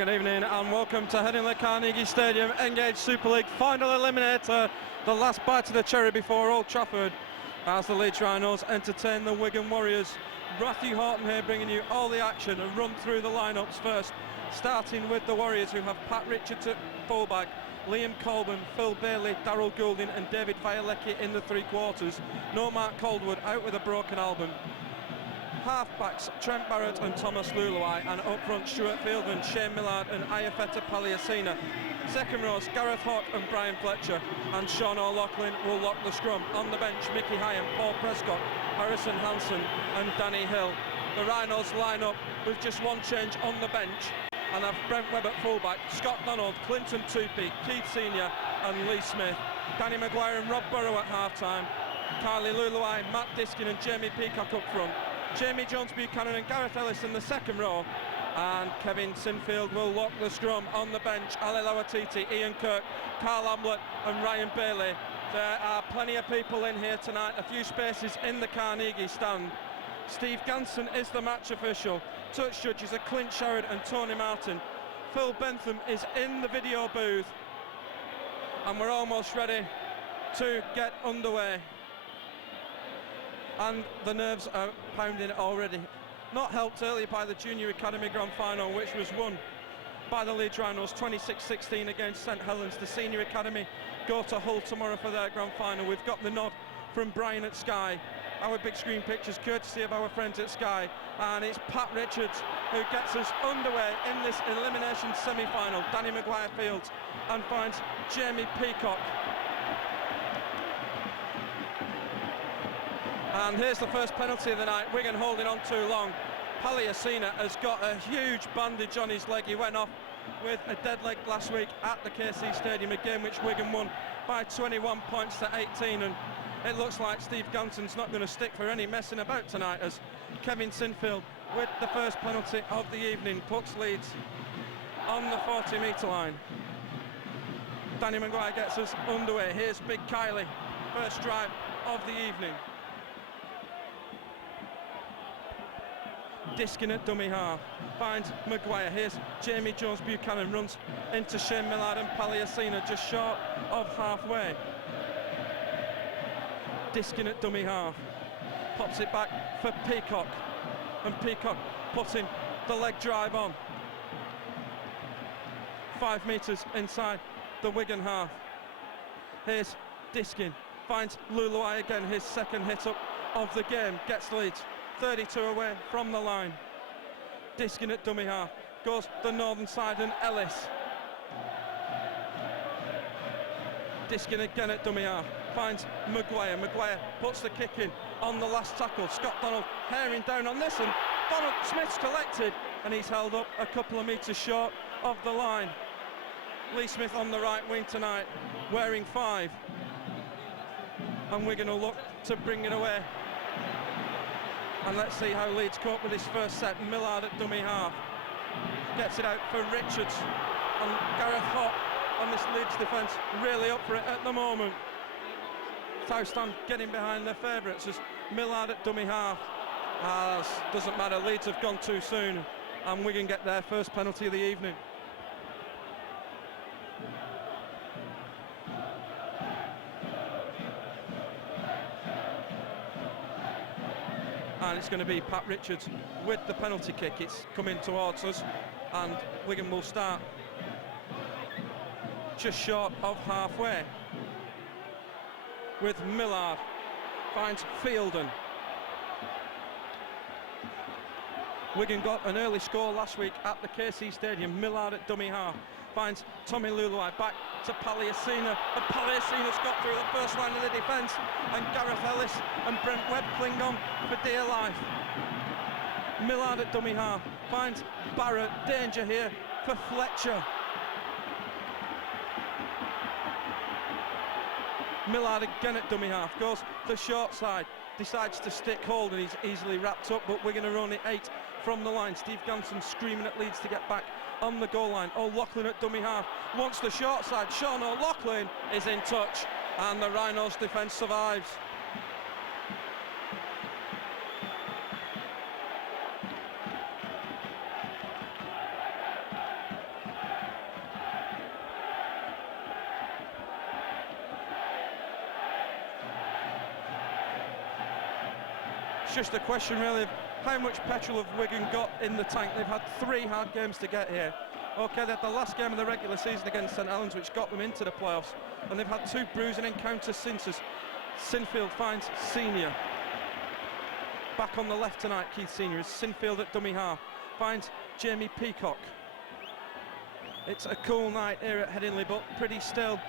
Good evening and welcome to Headingley Carnegie Stadium, Engage Super League final eliminator, the last bite of the cherry before Old Trafford as the Leeds Rhinos entertain the Wigan Warriors. Matthew Horton here bringing you all the action and run through the lineups first, starting with the Warriors who have Pat Richards at fullback, Liam Colburn, Phil Bailey, Daryl Goulding and David Violecki in the three quarters. No Mark Calderwood, out with a broken album. Half-backs Trent Barrett and Thomas Luluai, and up front Stuart Fieldman, Shane Millard and Ayafeta Paliasina. Second rows Gareth Hock and Brian Fletcher, and Sean O'Loughlin will lock the scrum. On the bench Mickey Hyam, Paul Prescott, Harrison Hansen and Danny Hill. The Rhinos line up with just one change on the bench and have Brent Webb at fullback, Scott Donald, Clinton Tupee, Keith Senior and Lee Smith. Danny Maguire and Rob Burrow at half-time. Carly Luluai, Matt Diskin and Jamie Peacock up front. Jamie Jones-Buchanan and Gareth Ellis in the second row, and Kevin Sinfield will lock the scrum. On the bench Ali Lawatiti, Ian Kirk, Carl Amblett and Ryan Bailey. There are plenty of people in here tonight, a few spaces in the Carnegie stand. Steve Ganson is the match official. Touch judges are Clint Sherrod and Tony Martin. Phil Bentham is in the video booth, and we're almost ready to get underway. And the nerves are pounding already. Not helped earlier by the Junior Academy Grand Final, which was won by the Leeds Rhinos 26-16 against St Helens. The Senior Academy go to Hull tomorrow for their Grand Final. We've got the nod from Brian at Sky. Our big screen pictures courtesy of our friends at Sky. And it's Pat Richards who gets us underway in this elimination semi-final. Danny Maguire fields and finds Jamie Peacock. And here's the first penalty of the night. Wigan holding on too long. Paliasina has got a huge bandage on his leg. He went off with a dead leg last week at the KC Stadium, a game which Wigan won by 21 points to 18. And it looks like Steve Ganson's not going to stick for any messing about tonight, as Kevin Sinfield, with the first penalty of the evening, puts Leeds on the 40-metre line. Danny Maguire gets us underway. Here's Big Kylie, first drive of the evening. Diskin at dummy half, finds Maguire. Here's Jamie Jones-Buchanan, runs into Shane Millard and Paliasina, just short of halfway. Diskin at dummy half, pops it back for Peacock, and Peacock putting the leg drive on. 5 metres inside the Wigan half. Here's Diskin, finds Luluai again, his second hit up of the game, gets Leeds 32 away from the line. Diskin at dummy half, goes the northern side and Ellis. Diskin again at dummy half, finds Maguire. Maguire puts the kick in on the last tackle. Scott Donald herring down on this, and Donald Smith's collected, and he's held up a couple of metres short of the line. Lee Smith on the right wing tonight, wearing 5. And we're going to look to bring it away. And let's see how Leeds cope with this first set. Millard at dummy half, gets it out for Richards, and Gareth Hock on this Leeds defence really up for it at the moment. Towstan getting behind their favourites as Millard at dummy half. Doesn't matter, Leeds have gone too soon, and Wigan get their first penalty of the evening. And it's going to be Pat Richards with the penalty kick. It's coming towards us, and Wigan will start just short of halfway with Millard, finds Fielden. Wigan got an early score last week at the KC Stadium. Millard at dummy half, finds Tommy Luluai, back to Paliasina, and Paliasina's got through the first line of the defence, and Gareth Ellis and Brent Webb cling on for dear life. Millard at dummy half, finds Barrett, danger here for Fletcher. Millard again at dummy half, goes the short side, decides to stick hold, and he's easily wrapped up, but Wigan are only 8 from the line. Steve Ganson screaming at Leeds to get back on the goal line. O'Loughlin at dummy half, wants the short side. Sean O'Loughlin is in touch, and the Rhinos defence survives. just a question really of how much petrol have Wigan got in the tank. They've had 3 hard games to get here. Okay, they had the last game of the regular season against St Helens, which got them into the playoffs, and they've had 2 bruising encounters since, as Sinfield finds Senior. Back on the left tonight, Keith Senior, is Sinfield at dummy half, finds Jamie Peacock. It's a cool night here at Headingley, but pretty still.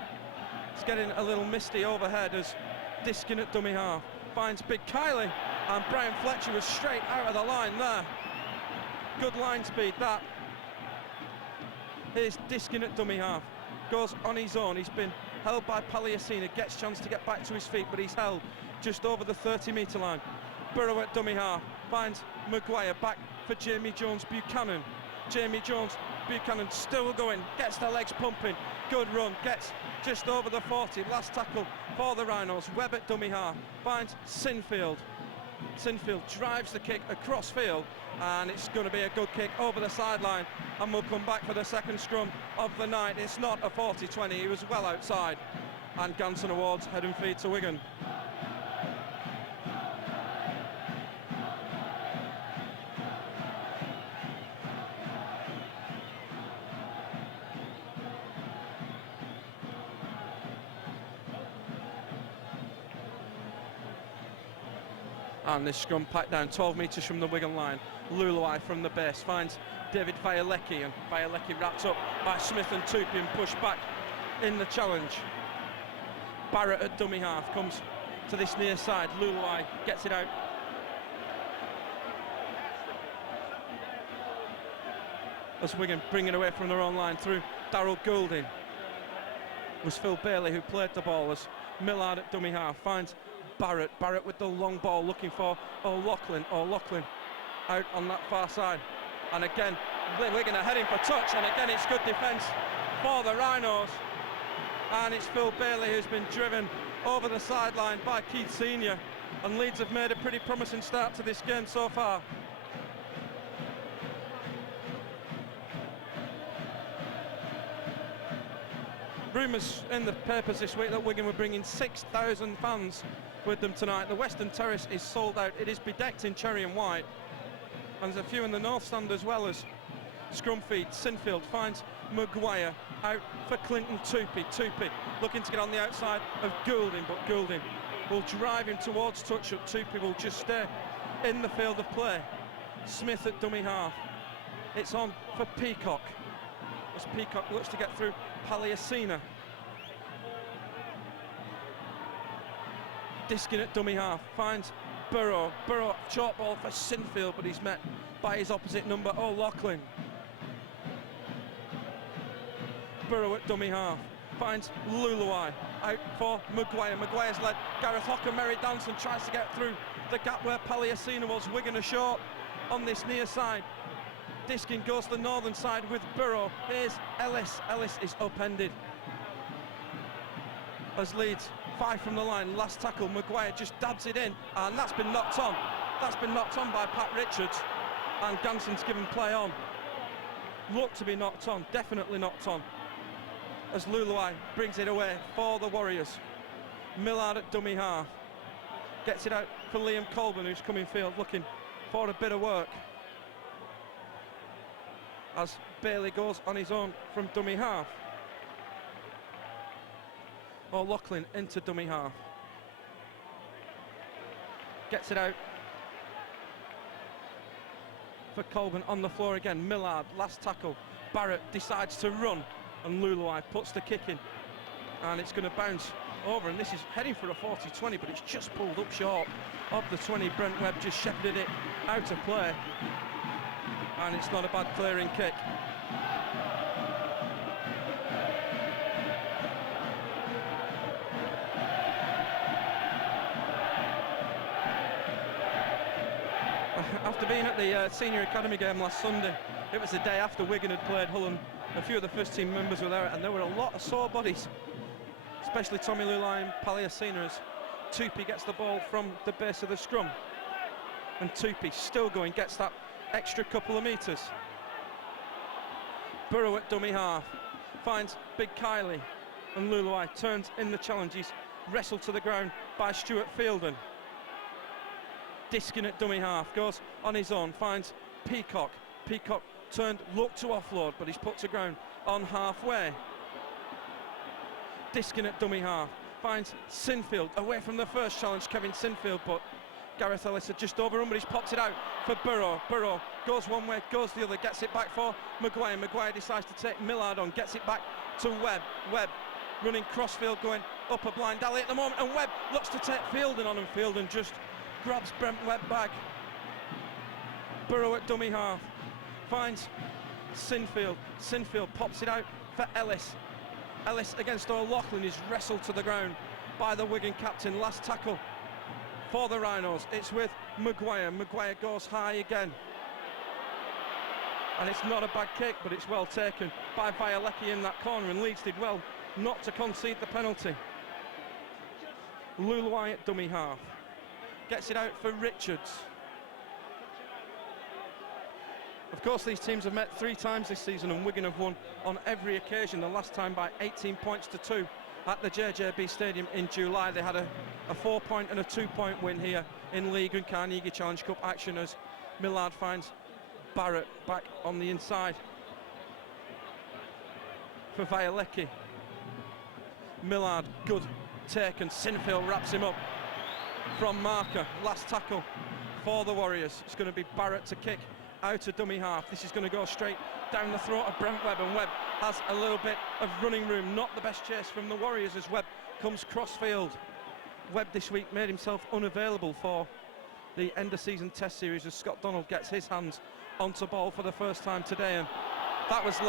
It's getting a little misty overhead as Diskin at dummy half finds Big Kylie, and Brian Fletcher was straight out of the line there. Good line speed, that. Here's Diskin at dummy half, goes on his own. He's been held by Paliasina, gets chance to get back to his feet, but he's held just over the 30-metre line. Burrow at dummy half finds Maguire, back for Jamie Jones Buchanan. Jamie Jones Buchanan still going, gets the legs pumping, good run, gets just over the 40. Last tackle for the Rhinos. Webb at dummy half finds Sinfield. Sinfield drives the kick across field, and it's going to be a good kick over the sideline, and we'll come back for the second scrum of the night. It's not a 40-20, he was well outside, and Ganson awards head and feet to Wigan. And this scrum packed down 12 metres from the Wigan line. Luluai from the base finds David Vialecki, and Vialecki wrapped up by Smith and Tupy and pushed back in the challenge. Barrett at dummy half comes to this near side. Luluai gets it out. As Wigan bring it away from their own line through Darryl Goulding. It was Phil Bailey who played the ball as Millard at dummy half finds Barrett. Barrett with the long ball looking for O'Loughlin. O'Loughlin out on that far side. And again, Wigan are heading for touch, and again it's good defence for the Rhinos. And it's Phil Bailey who's been driven over the sideline by Keith Senior. And Leeds have made a pretty promising start to this game so far. Rumours in the papers this week that Wigan were bringing 6,000 fans with them tonight. The Western Terrace is sold out. It is bedecked in cherry and white. And there's a few in the North Stand as well. As scrum feed, Sinfield finds Maguire out for Clinton Tupy. Tupy looking to get on the outside of Goulding, but Goulding will drive him towards touch-up. Tupy will just stay in the field of play. Smith at dummy half. It's on for Peacock, as Peacock looks to get through Paliasina. Diskin at dummy half finds Burrow. Burrow, short ball for Sinfield, but he's met by his opposite number, O'Loughlin. Burrow at dummy half finds Luluai, out for Maguire. Maguire's led Gareth Hocker. Mary Danson tries to get through the gap where Paliasina was. Wigan are short on this near side. Diskin goes to the northern side with Burrow. Here's Ellis. Ellis is upended as Leeds 5 from the line. Last tackle, Maguire just dabs it in, and that's been knocked on. That's been knocked on by Pat Richards, and Ganson's given play on. Looked to be knocked on, definitely knocked on, as Luluai brings it away for the Warriors. Millard at dummy half gets it out for Liam Colburn, who's coming field looking for a bit of work, as Bailey goes on his own from dummy half. O'Loughlin into dummy half. Gets it out for Colburn on the floor again. Millard, last tackle. Barrett decides to run, and Luluai puts the kick in. And it's going to bounce over, and this is heading for a 40-20, but it's just pulled up short of the 20. Brent Webb just shepherded it out of play. And it's not a bad clearing kick. After being at the Senior Academy game last Sunday, it was the day after Wigan had played Hull, and a few of the first team members were there, and there were a lot of sore bodies, especially Tommy Lulai and Paliasina, as Tupy gets the ball from the base of the scrum. And Tupy still going, gets that extra couple of metres. Burrow at dummy half finds Big Kylie, and Luluai turns in the challenge. He's wrestled to the ground by Stuart Fielden. Disking at dummy half, goes on his own, finds Peacock. Peacock turned, looked to offload, but he's put to ground on halfway. Disking at dummy half, finds Sinfield, away from the first challenge, Kevin Sinfield, but Gareth Ellis had just overrun, but he's popped it out for Burrow. Burrow goes one way, goes the other, gets it back for Maguire. Maguire decides to take Millard on, gets it back to Webb. Webb running crossfield, going up a blind alley at the moment, and Webb looks to take Fielding on, and Fielding just grabs Brent Webb back. Burrow at dummy half, finds Sinfield. Sinfield pops it out for Ellis. Ellis against O'Loughlin is wrestled to the ground by the Wigan captain. Last tackle for the Rhinos, it's with Maguire. Maguire goes high again, and it's not a bad kick, but it's well taken by Violecki in that corner, and Leeds did well not to concede the penalty. Luluai at dummy half, gets it out for Richards. Of course, these teams have met 3 times this season, and Wigan have won on every occasion, the last time by 18 points to 2 at the JJB Stadium in July. They had a 4-point and a 2-point win here in League and Carnegie Challenge Cup action, as Millard finds Barrett back on the inside for Violecki. Millard, good take, and Sinfield wraps him up from marker. Last tackle for the Warriors. It's going to be Barrett to kick out of dummy half. This is going to go straight down the throat of Brent Webb, and Webb has a little bit of running room. Not the best chase from the Warriors as Webb comes crossfield. Webb this week made himself unavailable for the end of season test series as Scott Donald gets his hands onto ball for the first time today, and that was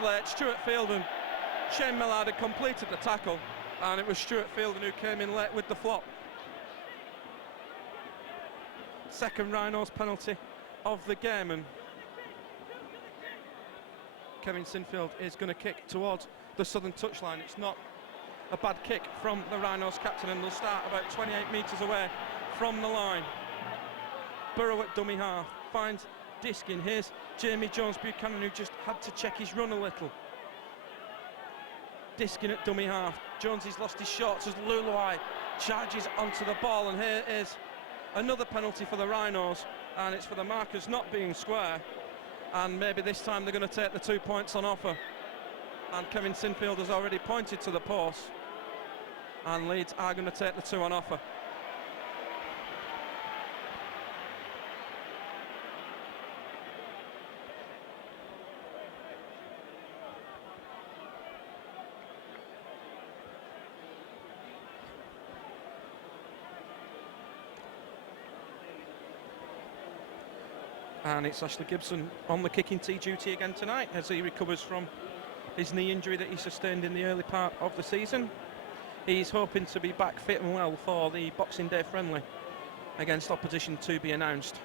late. Stuart Fielding, Shane Millard had completed the tackle, and it was Stuart Fielding who came in late with the flop. Second Rhinos penalty of the game, and Kevin Sinfield is going to kick towards the southern touchline. It's not a bad kick from the Rhinos captain, and they'll start about 28 metres away from the line. Burrow at dummy half, finds Diskin. Here's Jamie Jones-Buchanan, who just had to check his run a little. Diskin at dummy half. Jones has lost his shorts as Luluai charges onto the ball, and here is another penalty for the Rhinos, and it's for the markers not being square, and maybe this time they're going to take the 2 points on offer. And Kevin Sinfield has already pointed to the post, and Leeds are going to take the 2 on offer. And it's Ashley Gibson on the kicking tee duty again tonight as he recovers from his knee injury that he sustained in the early part of the season. He's hoping to be back fit and well for the Boxing Day friendly against opposition to be announced.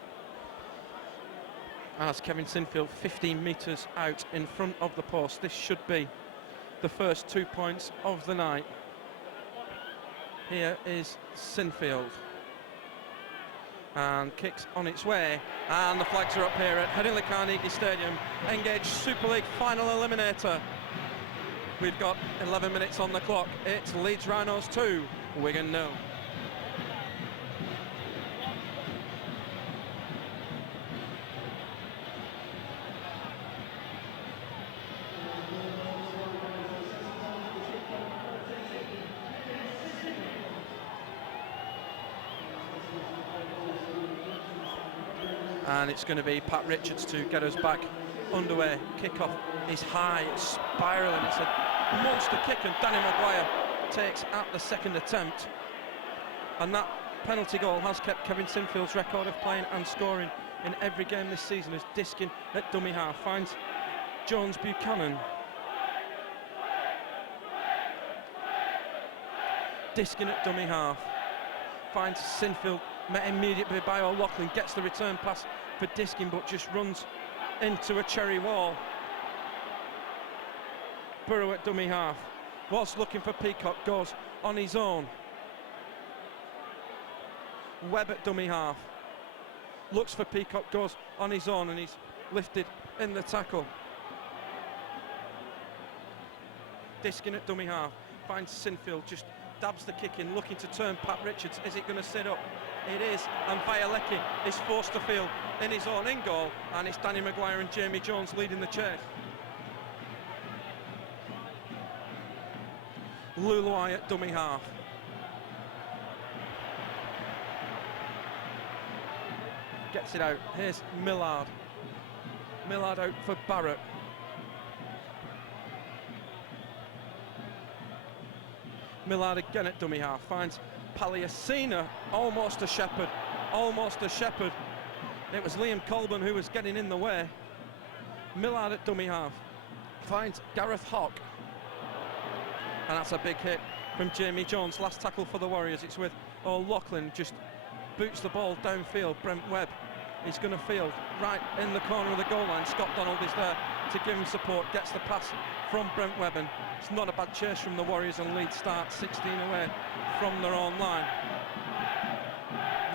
As Kevin Sinfield 15 metres out in front of the post. This should be the first 2 points of the night. Here is Sinfield, and kicks on its way, and the flags are up here at Headingley Carnegie Stadium. Engage Super League final eliminator. We've got 11 minutes on the clock. It's Leeds Rhinos 2, Wigan 0. And it's going to be Pat Richards to get us back underway. Kick-off is high, it's spiralling, it's a monster kick, and Danny Maguire takes at the second attempt. And that penalty goal has kept Kevin Sinfield's record of playing and scoring in every game this season, as Diskin at dummy half finds Jones-Buchanan. Diskin at dummy half finds Sinfield, met immediately by O'Loughlin, gets the return pass for Diskin, but just runs into a cherry wall. Burrow at dummy half, was looking for Peacock, goes on his own. Webb at dummy half, looks for Peacock, goes on his own, and he's lifted in the tackle. Diskin at dummy half, finds Sinfield, just dabs the kick in, looking to turn Pat Richards. Is it going to sit up? It is, and Vialecki is forced to field in his own in goal, and it's Danny Maguire and Jamie Jones leading the chase. Luluai at dummy half. Gets it out. Here's Millard. Millard out for Barrett. Millard again at dummy half. Finds Palliasina, almost a shepherd. Almost a shepherd. It was Liam Colburn who was getting in the way. Millard at dummy half. Finds Gareth Hock. And that's a big hit from Jamie Jones. Last tackle for the Warriors. It's with O'Loughlin, just boots the ball downfield. Brent Webb is going to field right in the corner of the goal line. Scott Donald is there to give him support. Gets the pass from Brent Webb. And it's not a bad chase from the Warriors, and Leeds start 16 away from their own line.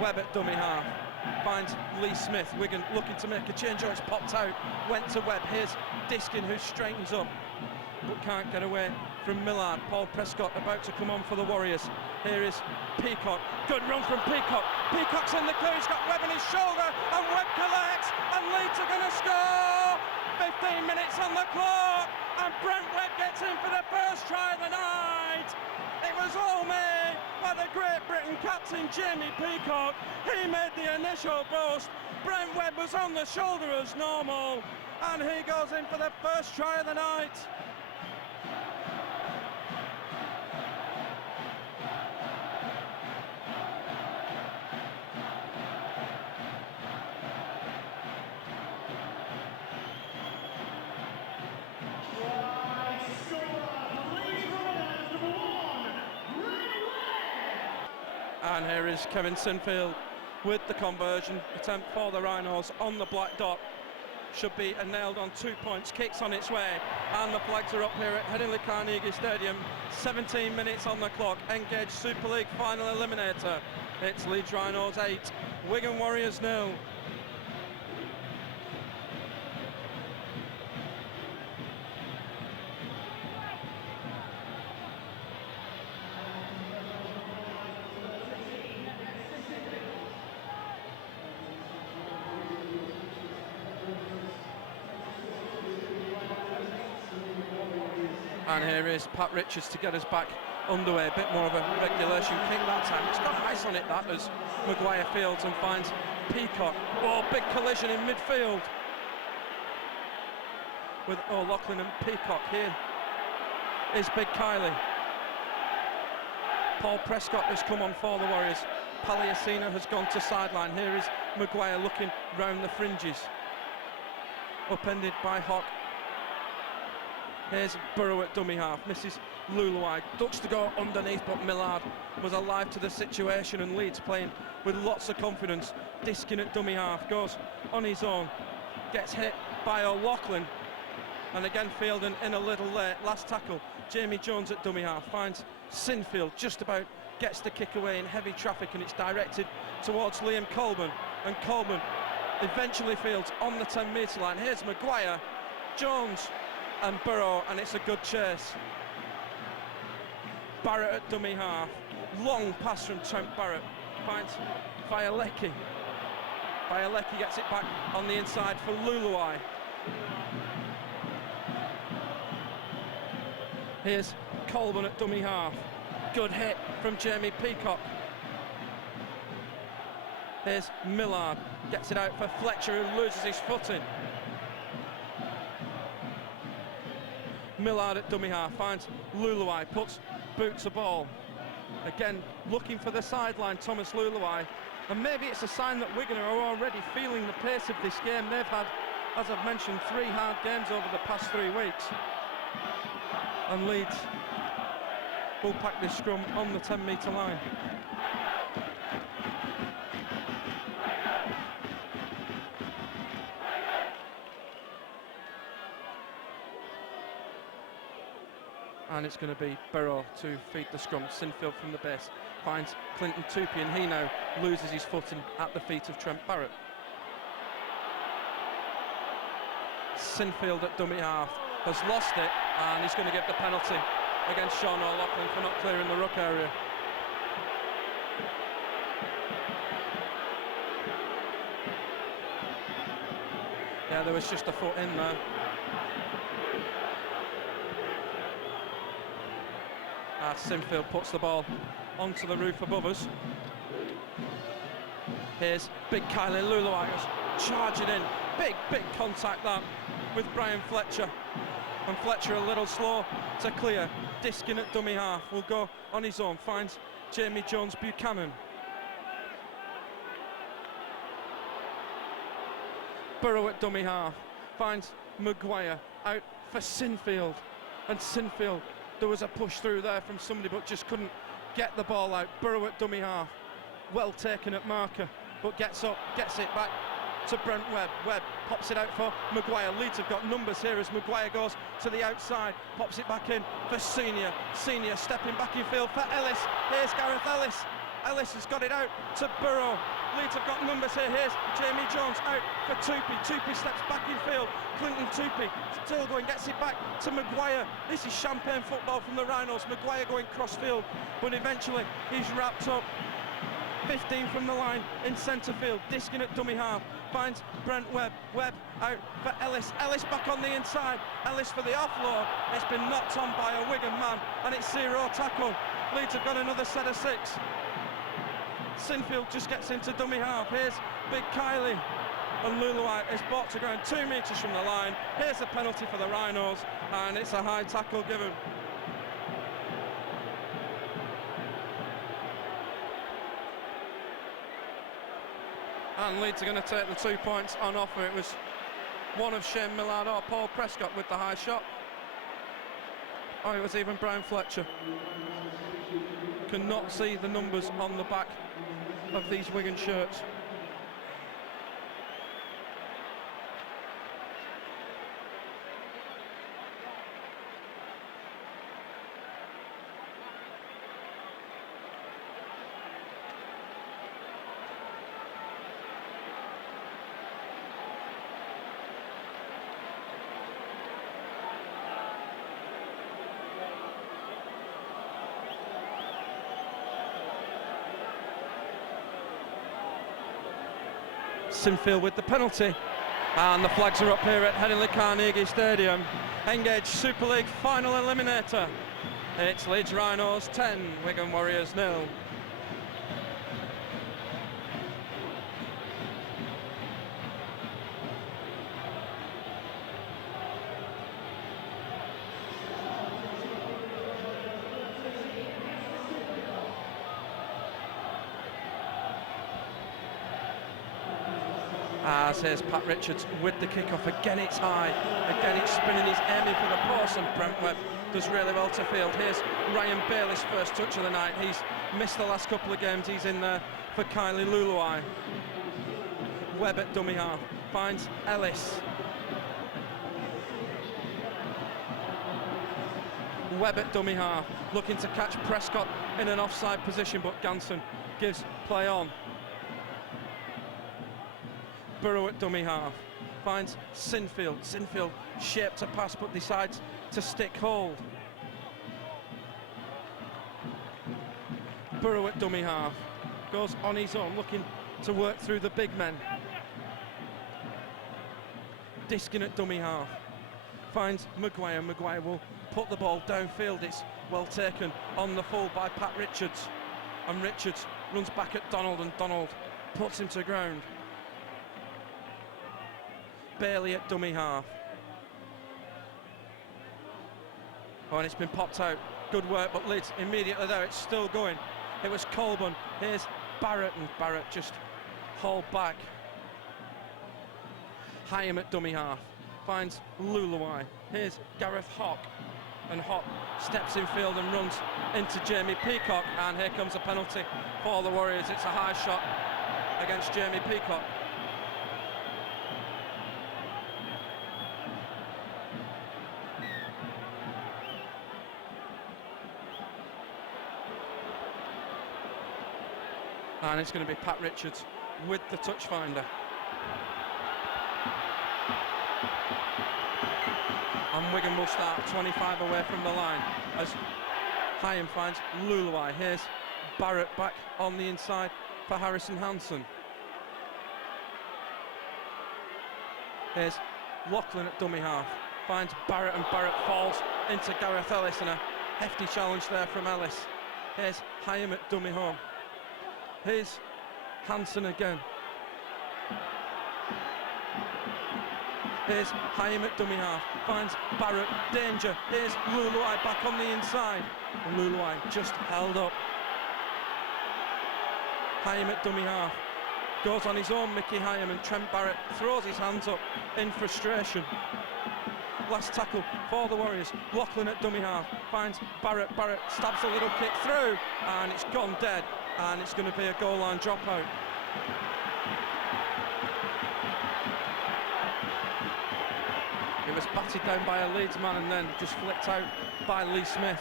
Webb at dummy half. Finds Lee Smith. Wigan looking to make a change. Oh, it's popped out. Went to Webb. Here's Diskin, who straightens up but can't get away from Millard. Paul Prescott about to come on for the Warriors. Here is Peacock. Good run from Peacock. Peacock's in the clear. He's got Webb on his shoulder, and Webb collects, and Leeds are going to score. 15 minutes on the clock, and Brent Webb gets in for the first try of the night. It was all made by the Great Britain captain Jamie Peacock. He made the initial boost. Brent Webb was on the shoulder as normal, and he goes in for the first try of the night. And here is Kevin Sinfield with the conversion attempt for the Rhinos on the black dot. Should be a nailed on 2 points. Kicks on its way, and the flags are up here at Headingley Carnegie Stadium. 17 minutes on the clock. Engage Super League final eliminator. It's Leeds Rhinos 8, Wigan Warriors 0. And here is Pat Richards to get us back underway. A bit more of a regulation kick that time. It's got ice on it, that, as Maguire fields and finds Peacock. Oh, big collision in midfield with O'Loughlin and Peacock. Here is Big Kylie. Paul Prescott has come on for the Warriors. Palliasina has gone to sideline. Here is Maguire looking round the fringes. Upended by Hock. Here's Burrow at dummy half, misses Luluai, ducks to go underneath, but Millard was alive to the situation, and Leeds playing with lots of confidence. Diskin at dummy half, goes on his own, gets hit by O'Loughlin, and again fielding in a little late. Last tackle, Jamie Jones at dummy half, finds Sinfield, just about gets the kick away in heavy traffic, and it's directed towards Liam Colburn, and Colburn eventually fields on the 10-metre line. Here's Maguire, Jones and Burrow, and it's a good chase. Barrett at dummy half, long pass from Trent Barrett, finds Vialecki. Vialecki gets it back on the inside for Luluai. Here's Colburn at dummy half, good hit from Jamie Peacock. Here's Millard, gets it out for Fletcher, who loses his footing. Millard at dummy half, finds Luluai, boots the ball. Again, looking for the sideline, Thomas Luluai. And maybe it's a sign that Wigan are already feeling the pace of this game. They've had, as I've mentioned, 3 hard games over the past 3 weeks. And Leeds will pack this scrum on the 10-metre line. And it's going to be Burrow to feed the scrum. Sinfield from the base finds Clinton Tupy, and he now loses his footing at the feet of Trent Barrett. Sinfield at dummy half has lost it, and he's going to get the penalty against Sean O'Loughlin for not clearing the ruck area. Yeah, there was just a foot in there. Sinfield puts the ball onto the roof above us. Here's big Kylie Luluai charging in. Big contact that with Brian Fletcher. And Fletcher a little slow to clear. Diskin at dummy half will go on his own. Finds Jamie Jones Buchanan. Burrow at dummy half. Finds Maguire out for Sinfield. And Sinfield, there was a push through there from somebody but just couldn't get the ball out. Burrow at dummy half. Well taken at marker, but gets up, gets it back to Brent Webb. Webb pops it out for Maguire. Leeds have got numbers here as Maguire goes to the outside, pops it back in for Senior. Senior stepping back in field for Ellis. Here's Gareth Ellis. Ellis has got it out to Burrow. Leeds have got numbers here. Here's Jamie Jones out for Tupi. Tupi steps back in field. Clinton Tupi still going, gets it back to Maguire. This is champagne football from the Rhinos. Maguire going cross field, but eventually he's wrapped up. 15 from the line in centre field. Diskin at dummy half. Finds Brent Webb. Webb out for Ellis. Ellis back on the inside. Ellis for the offload. It's been knocked on by a Wigan man, and it's 0 tackle. Leeds have got another set of 6. Sinfield just gets into dummy half. Here's big Kylie. And Luluai is brought to ground 2 metres from the line. Here's the penalty for the Rhinos, and it's a high tackle given. And Leeds are going to take the 2 points on offer. It was one of Shane Millard or Paul Prescott with the high shot. Oh, it was even Brian Fletcher. Cannot see the numbers on the back of these Wigan shirts. Sinfield with the penalty, and the flags are up here at Headingley Carnegie Stadium. Engage Super League final eliminator. It's Leeds Rhinos 10, Wigan Warriors 0. As here's Pat Richards with the kickoff. Again it's high, again it's spinning, he's aiming for the post, and Brent Webb does really well to field. Here's Ryan Bailey's first touch of the night. He's missed the last couple of games. He's in there for Kylie Luluai. Webb at dummy half, finds Ellis. Webb at dummy half, looking to catch Prescott in an offside position, but Ganson gives play on. Burrow at dummy half, finds Sinfield. Sinfield shaped to pass but decides to stick hold. Burrow at dummy half, goes on his own, looking to work through the big men. Diskin at dummy half, finds Maguire. Maguire will put the ball downfield. It's well taken on the full by Pat Richards. And Richards runs back at Donald, and Donald puts him to ground. Bailey at dummy half. Oh, and it's been popped out. Good work, but Leeds immediately there. It's still going. It was Colburn. Here's Barrett, and Barrett just hauled back. Hyam at dummy half. Finds Luluai. Here's Gareth Hock. And Hock steps in field and runs into Jamie Peacock. And here comes a penalty for the Warriors. It's a high shot against Jamie Peacock. And it's going to be Pat Richards with the touch finder. And Wigan will start 25 away from the line as Hyam finds Luluai. Here's Barrett back on the inside for Harrison Hansen. Here's Loughlin at dummy half, finds Barrett, and Barrett falls into Gareth Ellis, and a hefty challenge there from Ellis. Here's Hyam at dummy home. Here's Hansen again. Here's Hyam at dummy half, finds Barrett, danger. Here's Luluai back on the inside. And Luluai just held up. Hyam at dummy half, goes on his own, Mickey Hyam, and Trent Barrett throws his hands up in frustration. Last tackle for the Warriors. Loughlin at dummy half, finds Barrett. Barrett stabs a little kick through, and it's gone dead, and it's going to be a goal line dropout. It was batted down by a Leeds man and then just flicked out by Lee Smith.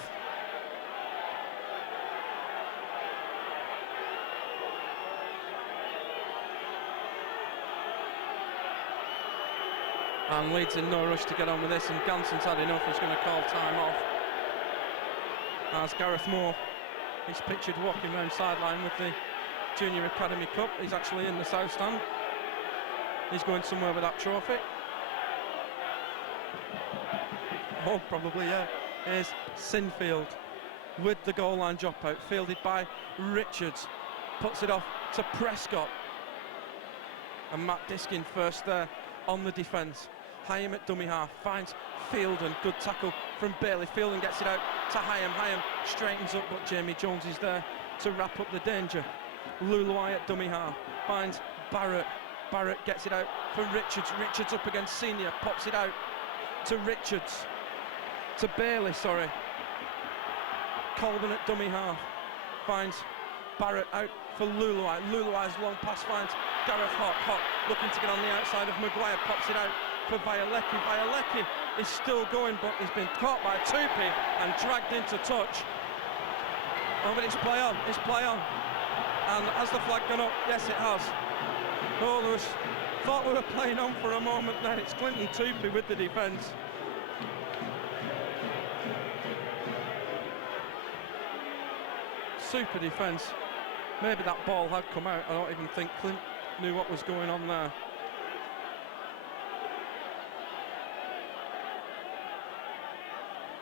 And Leeds in no rush to get on with this, and Ganson's had enough. He's going to call time off. As Gareth Moore, he's pictured walking around sideline with the Junior Academy Cup. He's actually in the south stand. He's going somewhere with that trophy. Oh, probably, yeah. Here's Sinfield with the goal line dropout, fielded by Richards. Puts it off to Prescott. And Matt Diskin first there on the defence. Hyam at dummy half, finds Fielden, good tackle from Bailey. Fielden gets it out to Hyam. Hyam straightens up, but Jamie Jones is there to wrap up the danger. Luluai at dummy half, finds Barrett. Barrett gets it out for Richards. Richards up against Senior, pops it out to Richards. To Bailey, sorry. Colvin at dummy half, finds Barrett out for Luluai. Luluai's long pass finds Gareth Hock. Hock looking to get on the outside of Maguire, pops it out for Vialecki. Vialecki is still going, but he's been caught by Tupi and dragged into touch. Oh, but it's play on, it's play on. And has the flag gone up? Yes, it has. Oh, there was, thought we were playing on for a moment then. It's Clinton Tupi with the defence. Super defence. Maybe that ball had come out. I don't even think Clint knew what was going on there.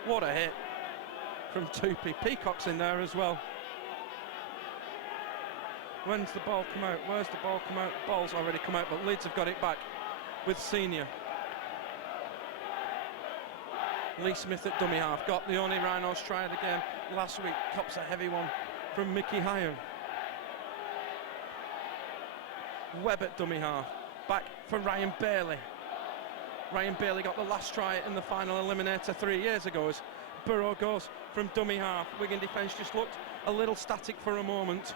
What a hit from Tupi. Peacock's in there as well. When's the ball come out? Where's the ball come out? Ball's already come out, but Leeds have got it back with Senior. Lee Smith at dummy half. Got the only Rhinos try of the game last week. Cops a heavy one from Mickey Hyam. Webb at dummy half. Back for Ryan Bailey. Ryan Bailey got the last try in the final Eliminator 3 years ago as Burrow goes from dummy half. Wigan defence just looked a little static for a moment.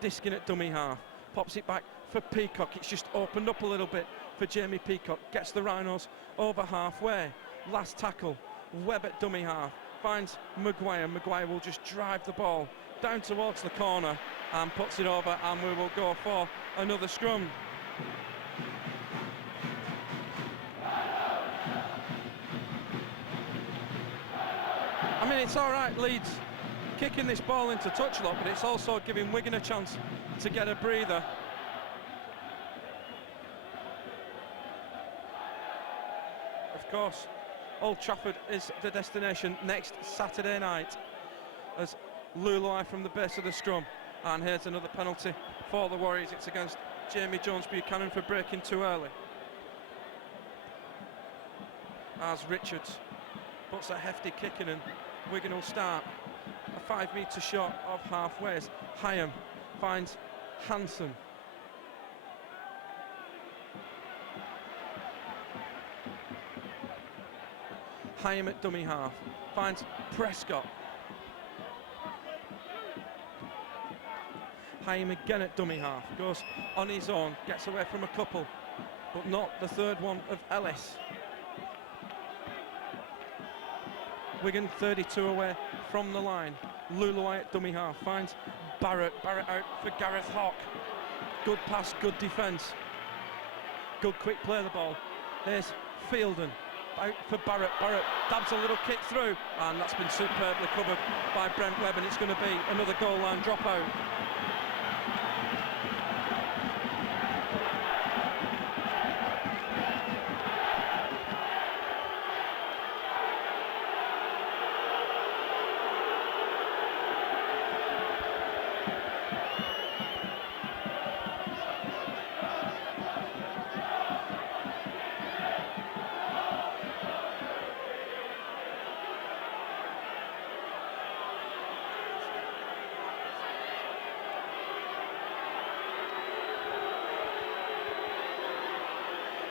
Diskin at dummy half. Pops it back for Peacock. It's just opened up a little bit for Jamie Peacock. Gets the Rhinos over halfway. Last tackle. Webb at dummy half. Finds Maguire. Maguire will just drive the ball down towards the corner and puts it over, and we will go for another scrum. I mean, it's all right, Leeds kicking this ball into touch lock, but it's also giving Wigan a chance to get a breather. Of course, Old Trafford is the destination next Saturday night as Luluai from the base of the scrum. And here's another penalty for the Warriors. It's against Jamie Jones-Buchanan for breaking too early. As Richards puts a hefty kick in, and Wigan will start a 5 metre short of halfway. Hyam finds Hansen. Hyam at dummy half, finds Prescott. Hyam again at dummy half, goes on his own, gets away from a couple, but not the third one of Ellis. Wigan 32 away from the line. Luluai at dummy half, finds Barrett. Barrett out for Gareth Hock. Good pass, good defence. Good quick play of the ball. There's Fielden. Out for Barrett. Barrett dabs a little kick through, and that's been superbly covered by Brent Webb, and it's going to be another goal line dropout.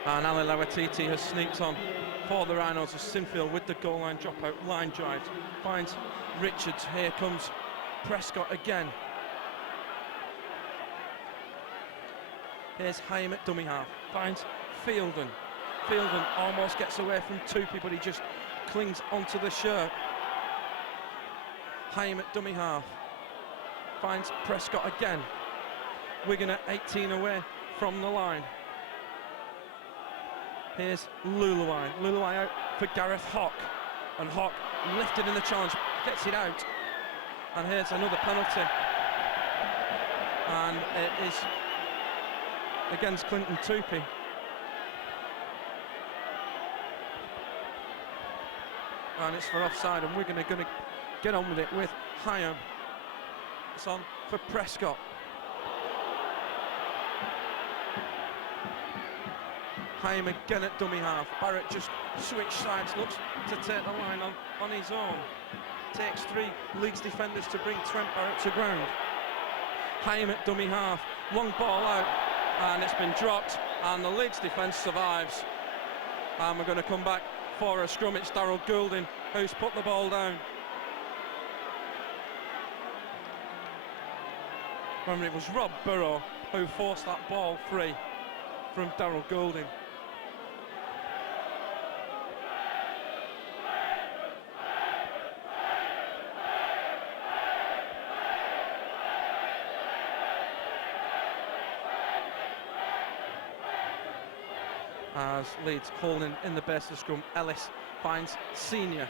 And Ali Lawatiti has sneaked on for the Rhinos as Sinfield with the goal line dropout, line drive, finds Richards. Here comes Prescott again. Here's Hyam at dummy half, finds Fielden. Fielden almost gets away from Tupi, but he just clings onto the shirt. Hyam at dummy half, finds Prescott again. Wigan at 18 away from the line. Here's Luluai. Luluai out for Gareth Hock. And Hock lifted in the challenge, gets it out. And here's another penalty. And it is against Clinton Tupi. And it's for offside, and Wigan are going to get on with it with Hyam. It's on for Prescott. Hyam again at dummy half. Barrett just switched sides, looks to take the line on his own. Takes 3 Leeds defenders to bring Trent Barrett to ground. Hyam at dummy half, long ball out, and it's been dropped, and the Leeds defence survives. And we're going to come back for a scrum. It's Darryl Goulding who's put the ball down. Remember, it was Rob Burrow who forced that ball free from Darryl Goulding. As Leeds holding in the base of the scrum, Ellis finds Senior.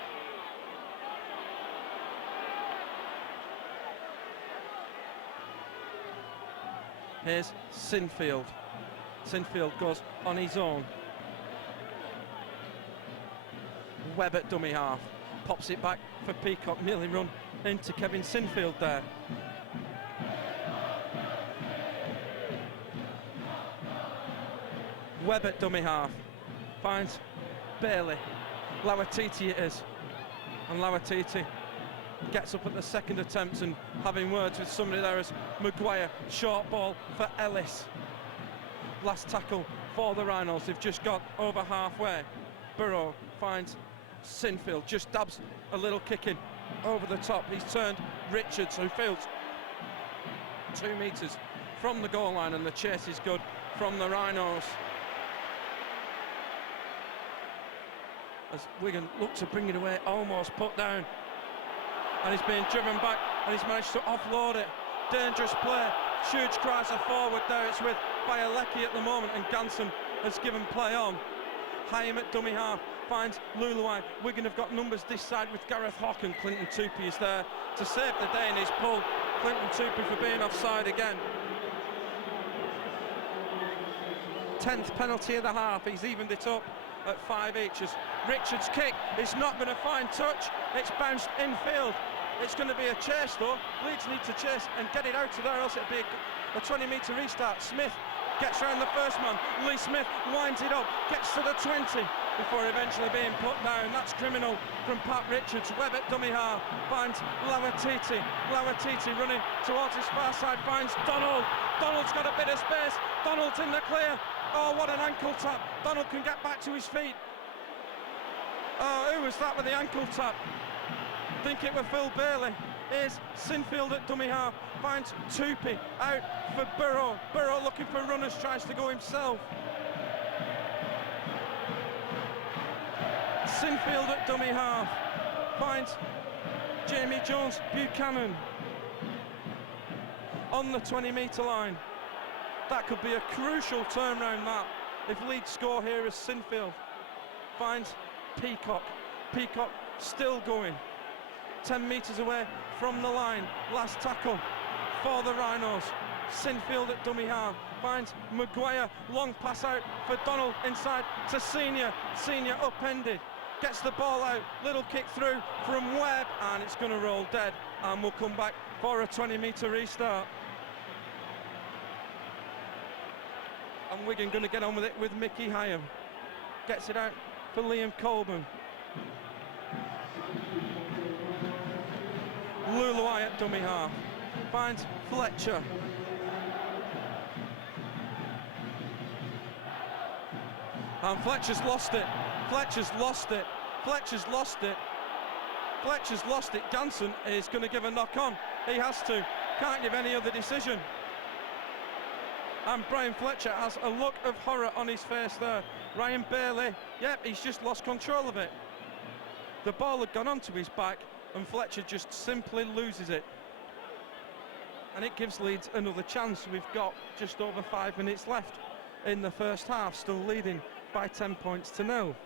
Here's Sinfield. Sinfield goes on his own. Webb at dummy half, pops it back for Peacock, nearly run into Kevin Sinfield there. Webb at dummy half, finds Bailey. Lawatiti it is, and Lawatiti gets up at the second attempt, and having words with somebody there as Maguire, short ball for Ellis. Last tackle for the Rhinos, they've just got over halfway. Burrow finds Sinfield, just dabs a little kick in over the top. He's turned Richards, who fields 2 metres from the goal line, and the chase is good from the Rhinos. As Wigan look to bring it away, almost put down, and he's being driven back, and he's managed to offload it. Dangerous play, huge cries are forward there. It's with Bialecki at the moment, and Ganson has given play on. Hyam at dummy half finds Luluai. Wigan have got numbers this side with Gareth Hock, and Clinton Tupi is there to save the day in his pull. Clinton Tupi for being offside again. 10th penalty of the half, he's evened it up at 5 each. As Richards' kick is not going to find touch, it's bounced infield. It's going to be a chase though. Leeds need to chase and get it out of there, else it'll be a 20-metre restart. Smith gets round the first man. Lee Smith winds it up, gets to the 20 before eventually being put down. That's criminal from Pat Richards. Webb at dummy half finds Lawatiti. Lawatiti running towards his far side, finds Donald. Donald's got a bit of space. Donald's in the clear. Oh, what an ankle tap. Donald can get back to his feet. Oh, who was that with the ankle tap? I think it was Phil Bailey. Here's Sinfield at dummy half, finds Tupi out for Burrow. Burrow looking for runners, tries to go himself. Sinfield at dummy half, finds Jamie Jones Buchanan on the 20-metre line. That could be a crucial turnaround, that, if Leeds score here as Sinfield finds Peacock. Peacock still going. 10 metres away from the line. Last tackle for the Rhinos. Sinfield at dummy half finds Maguire. Long pass out for Donald inside to Senior. Senior upended. Gets the ball out. Little kick through from Webb, and it's going to roll dead. And we'll come back for a 20-metre restart. And Wigan going to get on with it with Mickey Hyam. Gets it out for Liam Colburn. Luluai at dummy half finds Fletcher. And Fletcher's lost it. Fletcher's lost it. Fletcher's lost it. Fletcher's lost it. Ganson is going to give a knock on. He has to. Can't give any other decision. And Brian Fletcher has a look of horror on his face there. Ryan Bailey, yep, he's just lost control of it. The ball had gone onto his back and Fletcher just simply loses it. And it gives Leeds another chance. We've got just over 5 minutes left in the first half, still leading by 10 points to 0.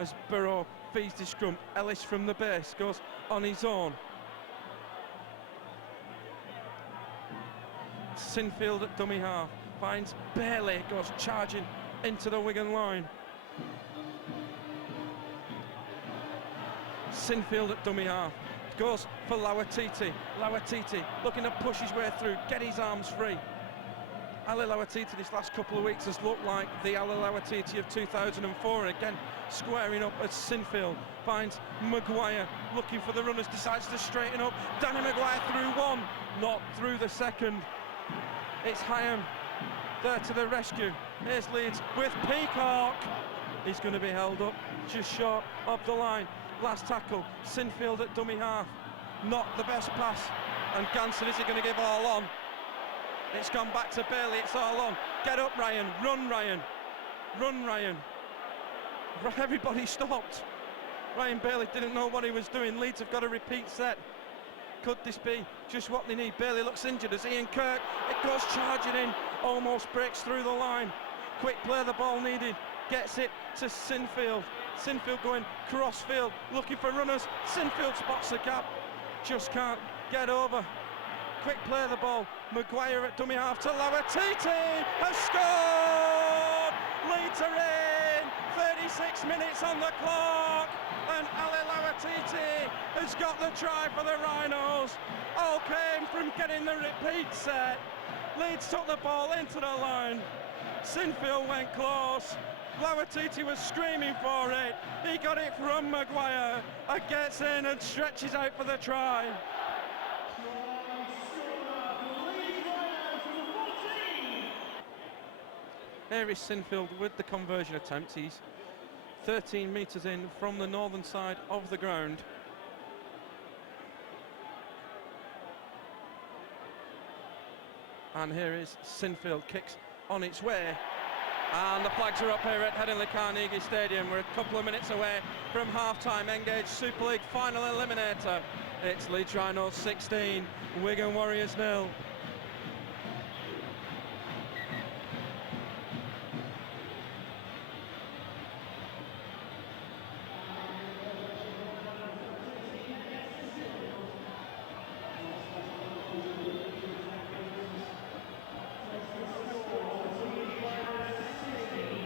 As Burrow feeds his scrum, Ellis from the base goes on his own. Sinfield at dummy half, finds Bailey, goes charging into the Wigan line. Sinfield at dummy half, goes for Lauatiti. Lauatiti looking to push his way through, get his arms free. Ali Lauatiti this last couple of weeks has looked like the Ali Lauatiti of 2004, and again squaring up as Sinfield finds Maguire looking for the runners, decides to straighten up. Danny Maguire through one, not through the second. It's Hyam there to the rescue. Here's Leeds with Peacock. He's going to be held up just short of the line. Last tackle, Sinfield at dummy half. Not the best pass. And Ganson, is he going to give all on? It's gone back to Bailey, it's all on. Get up, Ryan, run, Ryan. Run, Ryan. Everybody stopped. Ryan Bailey didn't know what he was doing. Leeds have got a repeat set. Could this be just what they need? Bailey looks injured as Ian Kirk, it goes charging in, almost breaks through the line. Quick play, the ball needed, gets it to Sinfield. Sinfield going cross-field, looking for runners. Sinfield spots the gap, just can't get over. Quick play the ball, Maguire at dummy half to Lauatiti, has scored! Leeds are in, 36 minutes on the clock, and Ali Lauatiti has got the try for the Rhinos. All came from getting the repeat set. Leeds took the ball into the line, Sinfield went close, Lauatiti was screaming for it, he got it from Maguire, and gets in and stretches out for the try. Here is Sinfield with the conversion attempt. He's 13 metres in from the northern side of the ground. And here is Sinfield, kicks on its way. And the flags are up here at Headingley Carnegie Stadium. We're a couple of minutes away from half-time. Engage Super League final eliminator. It's Leeds Rhinos 16, Wigan Warriors 0.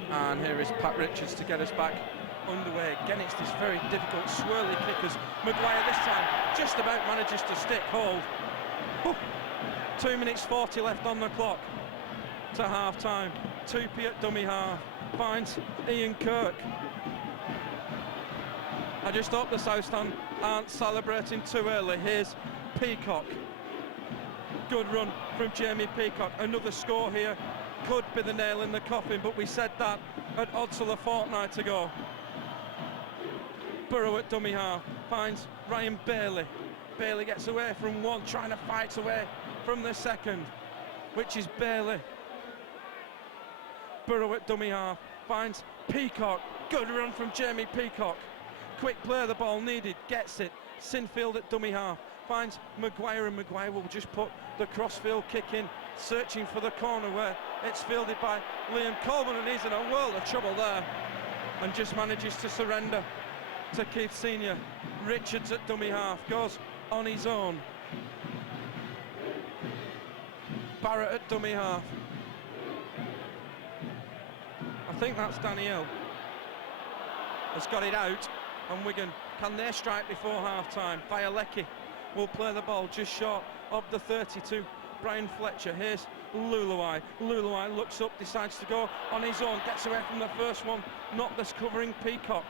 And here is Pat Richards to get us back underway. Again, it's this very difficult swirly kick as Maguire this time just about manages to stick hold. 2 minutes 40 left on the clock to half time. Tupi at dummy half finds Ian Kirk. I just hope the South Stand aren't celebrating too early. Here's Peacock. Good run from Jamie Peacock. Another score here could be the nail in the coffin, but we said that at Odsal a fortnight ago. Burrow at dummy half finds Ryan Bailey. Bailey gets away from one, trying to fight away from the second, which is Bailey. Burrow at dummy half finds Peacock. Good run from Jamie Peacock. Quick play, the ball needed, gets it. Sinfield at dummy half finds Maguire, and Maguire will just put the crossfield kick in, searching for the corner where it's fielded by Liam Coleman, and he's in a world of trouble there and just manages to surrender to Keith Senior. Richards at dummy half goes on his own. Barrett at dummy half. I think that's Daniel has got it out, and Wigan, can they strike before half time? Vialecki will play the ball just short of the 32. Brian Fletcher, here's Luluai. Luluai looks up, decides to go on his own, gets away from the first one, not this covering Peacock.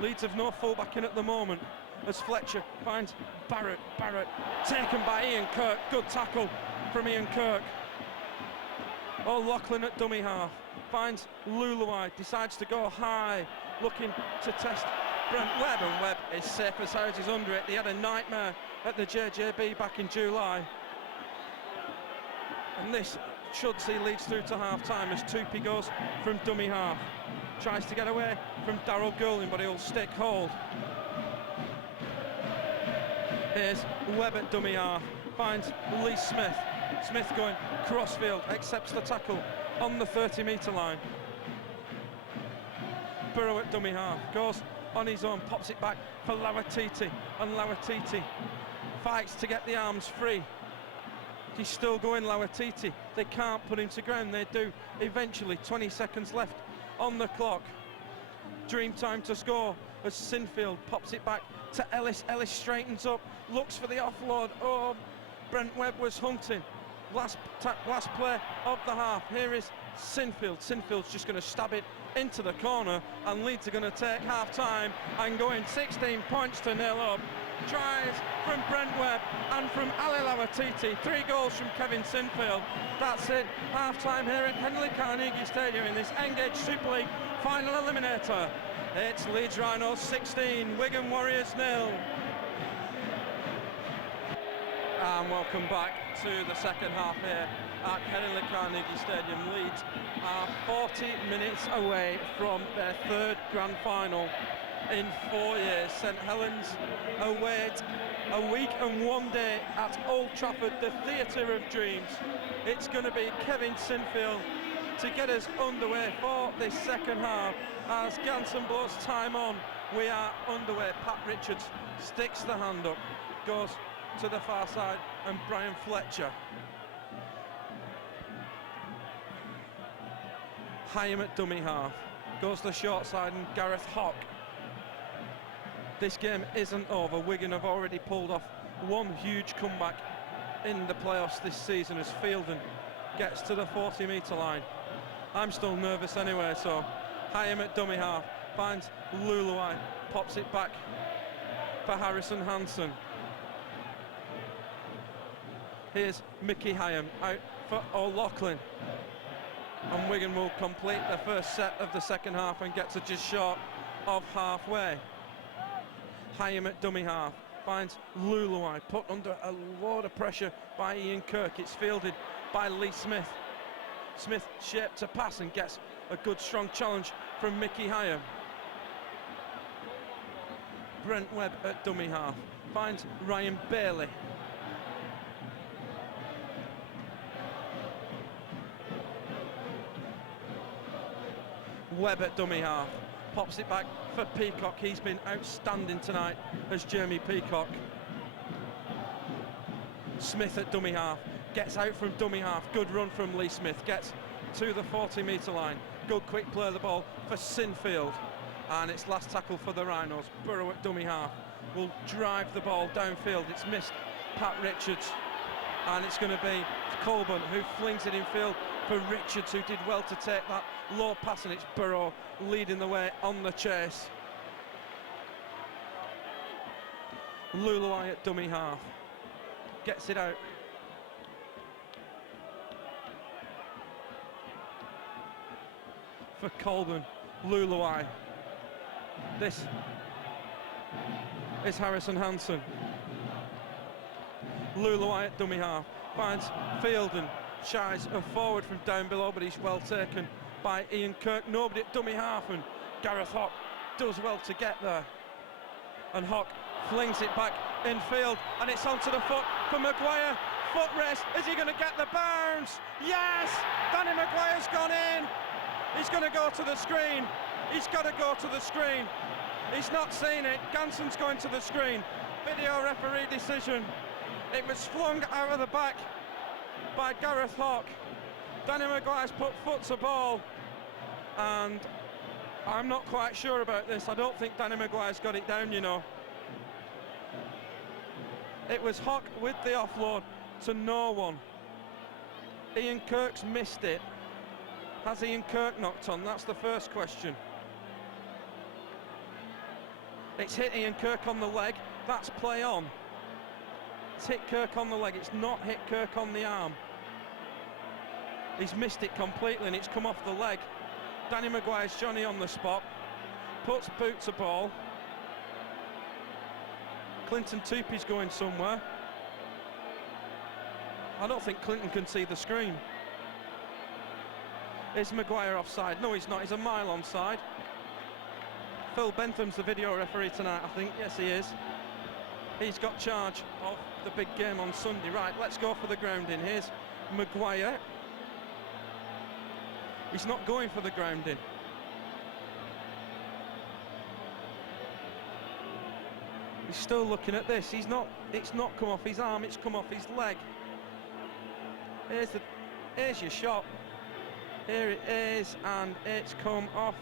Leeds have no fullback in at the moment as Fletcher finds Barrett. Barrett taken by Ian Kirk, good tackle from Ian Kirk. O'Loughlin at dummy half, finds Luluai, decides to go high, looking to test Brent Webb, and Webb is safe as houses under it. He had a nightmare at the JJB back in July. And this should see Leeds through to half-time as Tupi goes from dummy half. Tries to get away from Daryl Goulding, but he'll stick hold. Here's Webb at dummy half, finds Lee Smith. Smith going crossfield, accepts the tackle on the 30-metre line. Burrow at dummy half, goes on his own, pops it back for Lawatiti, and Lawatiti fights to get the arms free. He's still going, Lawatiti. They can't put him to ground. They do eventually. 20 seconds left on the clock. Dream time to score as Sinfield pops it back to Ellis. Ellis straightens up, looks for the offload. Oh, Brent Webb was hunting. Last play of the half. Here is Sinfield. Sinfield's just going to stab it into the corner, and Leeds are going to take half-time and go in 16 points to 0 up. Tries from Brent Webb and from Ali Lawatiti. 3 goals from Kevin Sinfield. That's it. Half-time here at Headingley Carnegie Stadium in this Engage Super League final eliminator. It's Leeds Rhinos 16, Wigan Warriors 0. And welcome back to the second half here at Headingley Carnegie Stadium. Leeds are 40 minutes away from their 3rd grand final in 4 years. St Helens await a week and 1 day at Old Trafford, the theatre of dreams. It's going to be Kevin Sinfield to get us underway for this second half. As Ganson blows time on, we are underway. Pat Richards sticks the hand up, goes to the far side, and Brian Fletcher. Hyam at dummy half, goes to the short side, and Gareth Hock. This game isn't over. Wigan have already pulled off one huge comeback in the playoffs this season as Fielden gets to the 40-metre line. I'm still nervous anyway, so Hyam at dummy half, finds Luluai, pops it back for Harrison Hansen. Here's Mickey Hyam out for O'Loughlin. And Wigan will complete the first set of the second half and get to just short of halfway. Hyam at dummy half, finds Luluai, put under a load of pressure by Ian Kirk. It's fielded by Lee Smith. Smith shaped to pass and gets a good strong challenge from Mickey Hyam. Brent Webb at dummy half, finds Ryan Bailey. Webb at dummy half, pops it back for Peacock. He's been outstanding tonight as Jamie Peacock. Smith at dummy half, gets out from dummy half. Good run from Lee Smith, gets to the 40-metre line. Good quick play of the ball for Sinfield. And it's last tackle for the Rhinos. Burrow at dummy half will drive the ball downfield. It's missed Pat Richards. And it's going to be Colburn who flings it in field for Richards, who did well to take that low pass, and it's Burrow leading the way on the chase. Luluai at dummy half, gets it out. For Colburn, Luluai. This is Harrison Hansen. Luluai at dummy half, finds Fielden, shies a forward from down below, but he's well taken by Ian Kirk. Nobody at dummy half, and Gareth Hock does well to get there. And Hock flings it back in field, and it's onto the foot for Maguire. Foot race, is he going to get the bounce? Yes! Danny Maguire's gone in. He's going to go to the screen. He's got to go to the screen. He's not seen it. Ganson's going to the screen. Video referee decision. It was flung out of the back by Gareth Hock. Danny Maguire's put foot to ball, and I'm not quite sure about this. I don't think Danny Maguire's got it down, you know. It was Hock with the offload to no one. Ian Kirk's missed it. Has Ian Kirk knocked on? That's the first question. It's hit Ian Kirk on the leg. That's play on. It's hit Kirk on the leg. It's not hit Kirk on the arm. He's missed it completely and it's come off the leg. Danny Maguire's Johnny on the spot, puts boot to ball. Clinton Tupi's going somewhere. I don't think Clinton can see the screen. Is Maguire offside? No, he's not. He's a mile onside. Phil Bentham's the video referee tonight, I think. Yes, he is. He's got charge of the big game on Sunday. Right, let's go for the grounding. Here's Maguire. He's not going for the grounding. He's still looking at this. It's not come off his arm, it's come off his leg. Here's your shot. Here it is, and it's come off.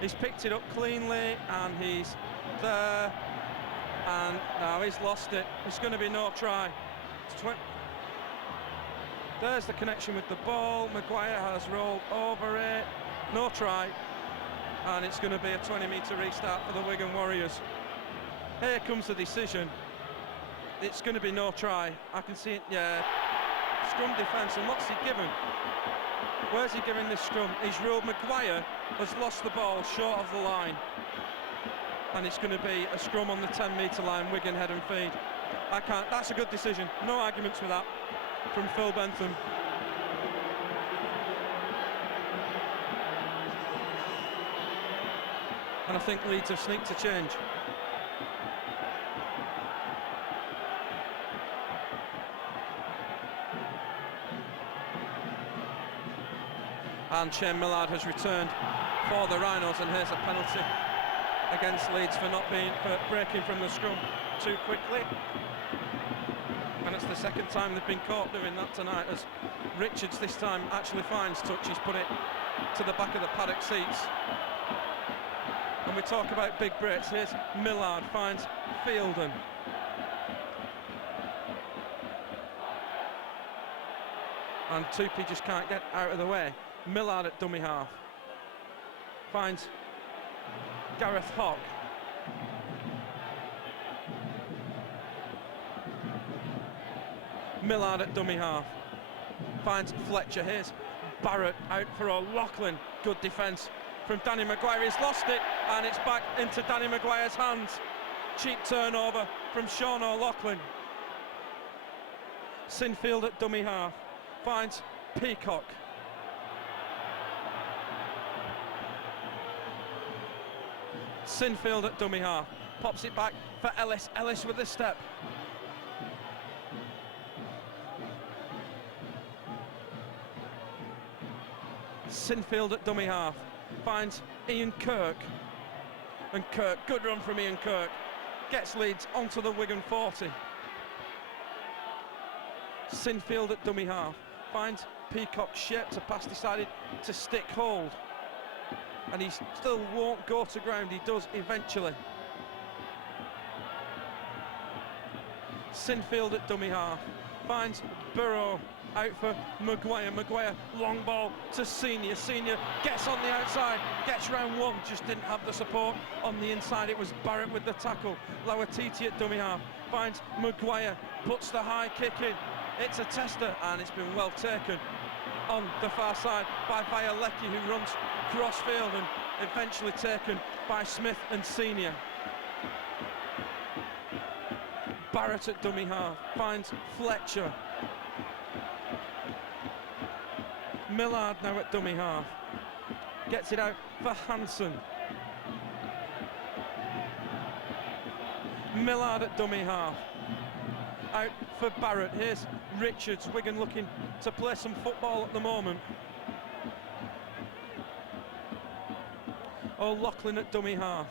He's picked it up cleanly, and he's there. And now he's lost it. It's going to be no try. There's the connection with the ball. Maguire has rolled over it. No try. And it's going to be a 20-metre restart for the Wigan Warriors. Here comes the decision. It's going to be no try. I can see it, yeah. Scrum defence, and what's he given? Where's he giving this scrum? He's ruled Maguire has lost the ball short of the line. And it's going to be a scrum on the 10-metre line, Wigan head and feed. That's a good decision. No arguments with that from Phil Bentham. And I think Leeds have sneaked a change. And Shane Millard has returned for the Rhinos, and here's a penalty against Leeds for breaking from the scrum too quickly. And it's the second time they've been caught doing that tonight, as Richards this time actually finds touch. He's put it to the back of the paddock seats. And we talk about big breaks. Here's Millard, finds Fielden. And Tupi just can't get out of the way. Millard at dummy half. Finds Gareth Hock. Millard at dummy half. Finds Fletcher. Here's Barrett out for O'Loughlin. Good defence from Danny Maguire. He's lost it, and it's back into Danny Maguire's hands. Cheap turnover from Sean O'Loughlin. Sinfield at dummy half. Finds Peacock. Sinfield at dummy half. Pops it back for Ellis. Ellis with the step. Sinfield at dummy half. Finds Ian Kirk. And Kirk, good run from Ian Kirk. Gets Leeds onto the Wigan 40. Sinfield at dummy half. Finds Peacock, shaped to pass, decided to stick hold. And he still won't go to ground. He does eventually. Sinfield at dummy half. Finds Burrow out for Maguire. Maguire, long ball to Senior. Senior gets on the outside, gets round one, just didn't have the support on the inside. It was Barrett with the tackle. Lauatiti at dummy half. Finds Maguire, puts the high kick in. It's a tester, and it's been well taken on the far side by Violecki, who runs cross field, and eventually taken by Smith and Senior. Barrett at dummy half. Finds Fletcher. Millard now at dummy half. Gets it out for Hansen. Millard at dummy half. Out for Barrett. Here's Richards. Wigan looking to play some football at the moment. O'Loughlin at dummy half.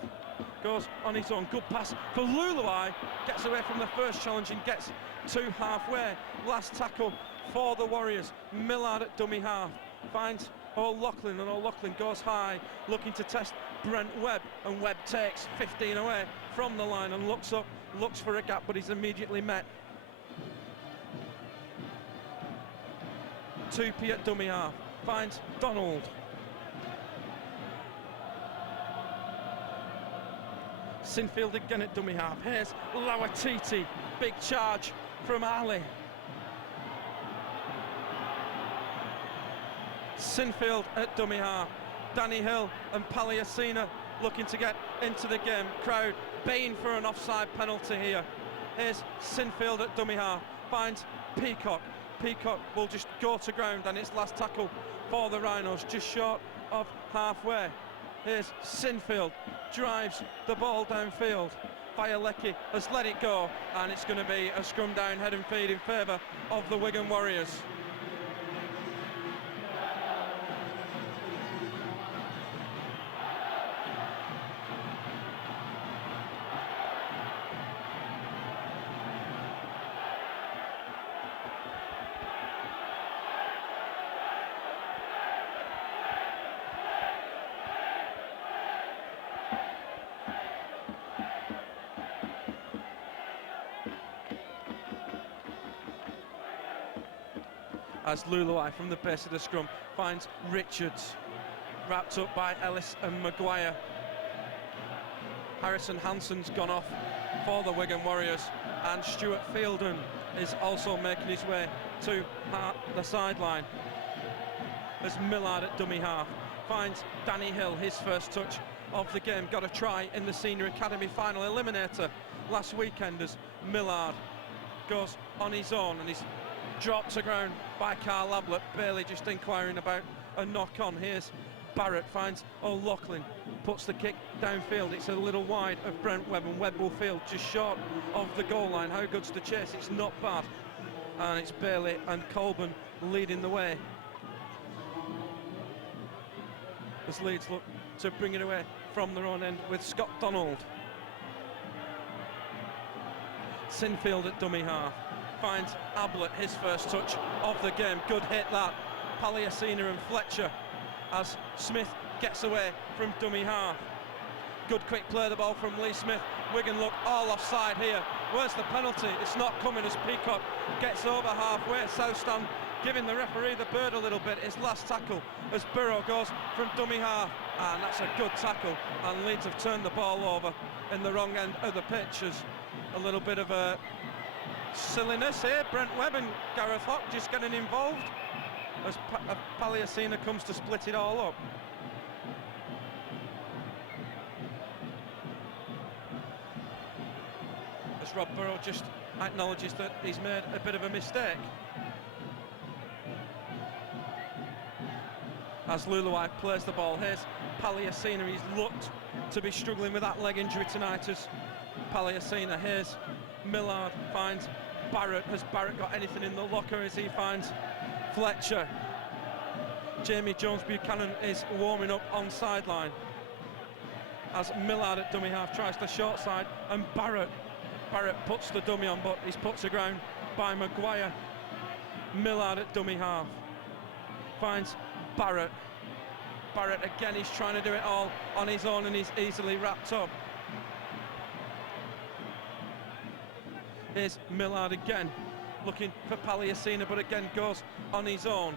Goes on his own. Good pass for Luluai. Gets away from the first challenge and gets to halfway. Last tackle for the Warriors. Millard at dummy half. Finds O'Loughlin, and O'Loughlin goes high, looking to test Brent Webb, and Webb takes 15 away from the line and looks up, looks for a gap, but he's immediately met. Tupi at dummy half. Finds Donald. Sinfield again at dummy half. Here's Lauatiti. Big charge from Ali. Sinfield at dummy half. Danny Hill and Palliasina looking to get into the game. Crowd baying for an offside penalty here. Here's Sinfield at dummy half, finds Peacock. Peacock will just go to ground, and it's last tackle for the Rhinos, just short of halfway. Here's Sinfield, drives the ball downfield. Vialecki has let it go, and it's going to be a scrum down, head and feed in favour of the Wigan Warriors. As Luluai from the base of the scrum finds Richards, wrapped up by Ellis and Maguire. Harrison Hansen's gone off for the Wigan Warriors, and Stuart Fielden is also making his way to the sideline. As Millard at dummy half finds Danny Hill, his first touch of the game. Got a try in the Senior Academy final eliminator last weekend as Millard goes on his own, and he's dropped to ground by Carl Ablett. Bailey just inquiring about a knock on. Here's Barrett, finds O'Loughlin, puts the kick downfield. It's a little wide of Brent Webb, and Webb will field just short of the goal line. How good's the chase? It's not bad. And it's Bailey and Colburn leading the way as Leeds look to bring it away from their own end with Scott Donald. Sinfield at dummy half finds Ablett, his first touch of the game. Good hit that. Palliasina and Fletcher as Smith gets away from dummy half. Good quick play, the ball from Lee Smith. Wigan look all offside here. Where's the penalty? It's not coming as Peacock gets over halfway. South Stand giving the referee the bird a little bit. His last tackle as Burrow goes from dummy half, and that's a good tackle, and Leeds have turned the ball over in the wrong end of the pitch. As a little bit of a silliness here. Brent Webb and Gareth Hock just getting involved as Palliasina comes to split it all up. As Rob Burrow just acknowledges that he's made a bit of a mistake. As Luluai plays the ball, here's Palliasina. He's looked to be struggling with that leg injury tonight as Palliasina. Here's Millard, finds Barrett. Has Barrett got anything in the locker as he finds Fletcher? Jamie Jones-Buchanan is warming up on sideline as Millard at dummy half tries the short side, and Barrett puts the dummy on, but he's put to ground by Maguire. Millard at dummy half finds Barrett. Barrett again, he's trying to do it all on his own, and he's easily wrapped up. Here's Millard again, looking for Palliasina, but again goes on his own.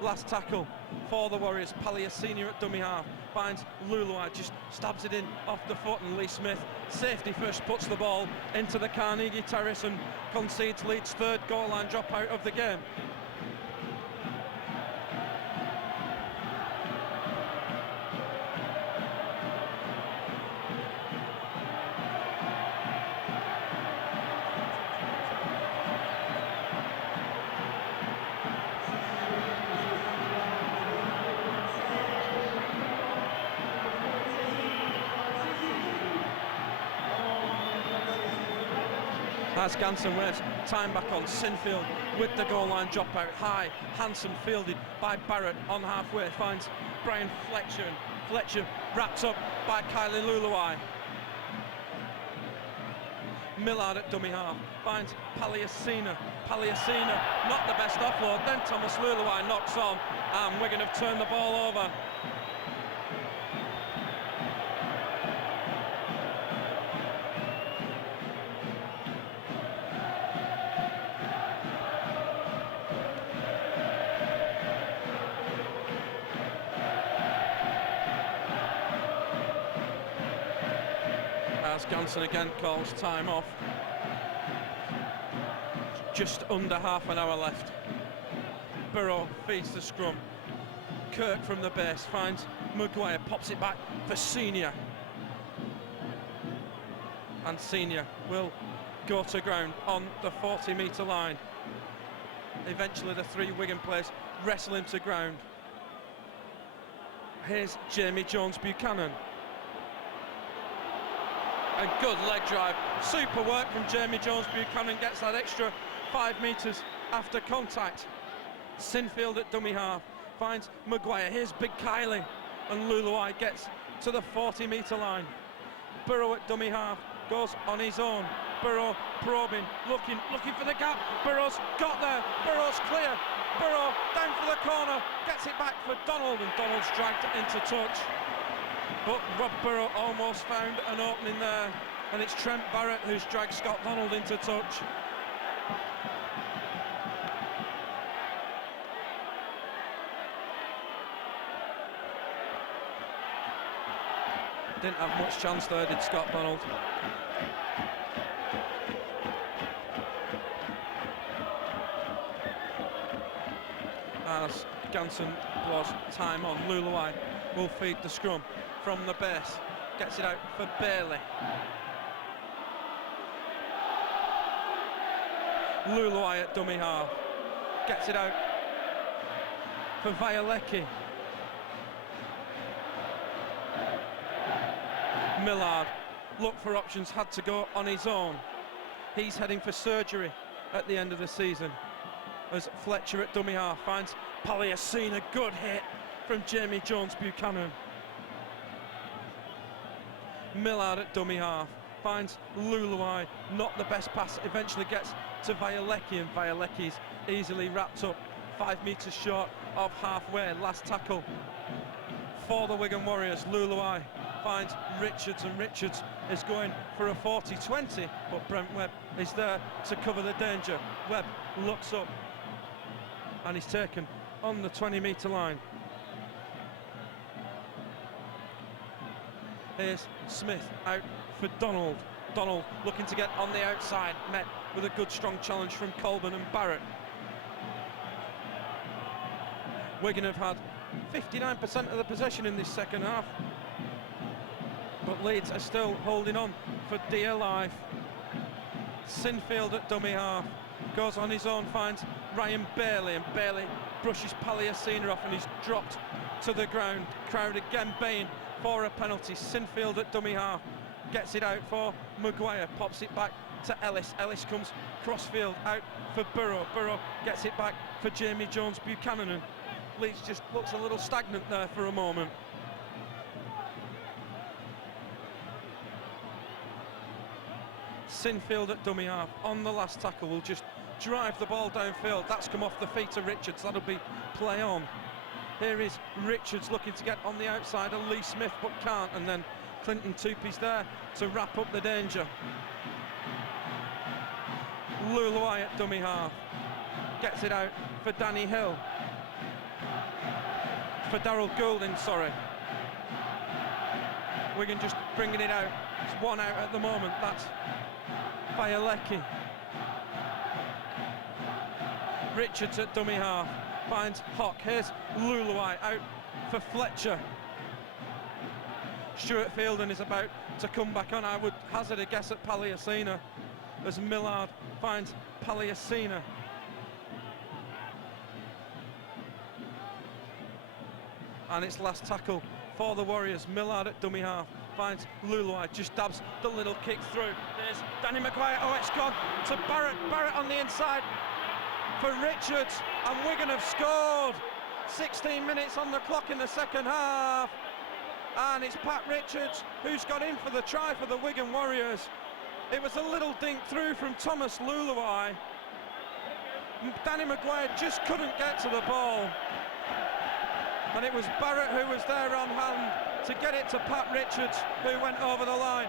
Last tackle for the Warriors. Palliasina at dummy half finds Luluai, just stabs it in off the foot, and Lee Smith, safety first, puts the ball into the Carnegie Terrace and concedes Leeds' third goal line dropout of the game. As Ganson waves time back on, Sinfield with the goal line dropout high. Hansen fielded by Barrett on halfway, finds Brian Fletcher, and Fletcher wrapped up by Kylie Luluai. Millard at dummy half finds Palliasina. Palliasina, not the best offload, then Thomas Luluai knocks on, and Wigan have turned the ball over. As Ganson again calls time off. Just under half an hour left. Burrow feeds the scrum. Kirk from the base finds Maguire, pops it back for Senior. And Senior will go to ground on the 40-metre line. Eventually the three Wigan players wrestle him to ground. Here's Jamie Jones-Buchanan. A good leg drive. Super work from Jamie Jones-Buchanan, gets that extra 5 metres after contact. Sinfield at dummy half finds Maguire. Here's Big Kylie, and Luluai gets to the 40-metre line. Burrow at dummy half goes on his own. Burrow probing, looking for the gap. Burrow's got there. Burrow's clear. Burrow down for the corner, gets it back for Donald, and Donald's dragged into touch. But Rob Burrow almost found an opening there, and it's Trent Barrett who's dragged Scott Donald into touch. Didn't have much chance there, did Scott Donald. As Ganson blows time on, Luluai will feed the scrum from the base, gets it out for Bailey. Luluai at dummy half, gets it out for Violecki. Millard looked for options, had to go on his own. He's heading for surgery at the end of the season. As Fletcher at dummy half finds Palliasina, good hit from Jamie Jones-Buchanan. Millard at dummy half finds Luluai, not the best pass, eventually gets to Violecki, and Violecki's easily wrapped up 5 metres short of halfway. Last tackle for the Wigan Warriors. Luluai finds Richards, and Richards is going for a 40-20, but Brent Webb is there to cover the danger. Webb looks up and he's taken on the 20-metre line. Here's Smith out for Donald. Donald looking to get on the outside, met with a good strong challenge from Colburn and Barrett. Wigan have had 59% of the possession in this second half, but Leeds are still holding on for dear life. Sinfield at dummy half goes on his own, finds Ryan Bailey, and Bailey brushes Palliasina off, and he's dropped to the ground. Crowd again baying for a penalty. Sinfield at dummy half gets it out for Maguire, pops it back to Ellis. Ellis comes crossfield out for Burrow. Burrow gets it back for Jamie Jones-Buchanan, and Leeds just looks a little stagnant there for a moment. Sinfield at dummy half on the last tackle will just drive the ball downfield. That's come off the feet of Richards. That'll be play on. Here is Richards looking to get on the outside of Lee Smith, but can't, and then Clinton Tupy's there to wrap up the danger. Luluai at dummy half gets it out for Danny Hill, for Darryl Goulding, sorry. Wigan just bringing it out. It's one out at the moment. That's Violecki. Richards at dummy half finds Hock. Here's Luluai out for Fletcher. Stuart Fielden is about to come back on. I would hazard a guess at Palliasina, as Millard finds Palliasina. And it's last tackle for the Warriors. Millard at dummy half finds Luluai, just dabs the little kick through. There's Danny Maguire. Oh, it's gone to Barrett. Barrett on the inside for Richards, and Wigan have scored. 16 minutes on the clock in the second half, and it's Pat Richards who's got in for the try for the Wigan Warriors. It was a little dink through from Thomas Luluai. Danny Maguire just couldn't get to the ball, and it was Barrett who was there on hand to get it to Pat Richards, who went over the line.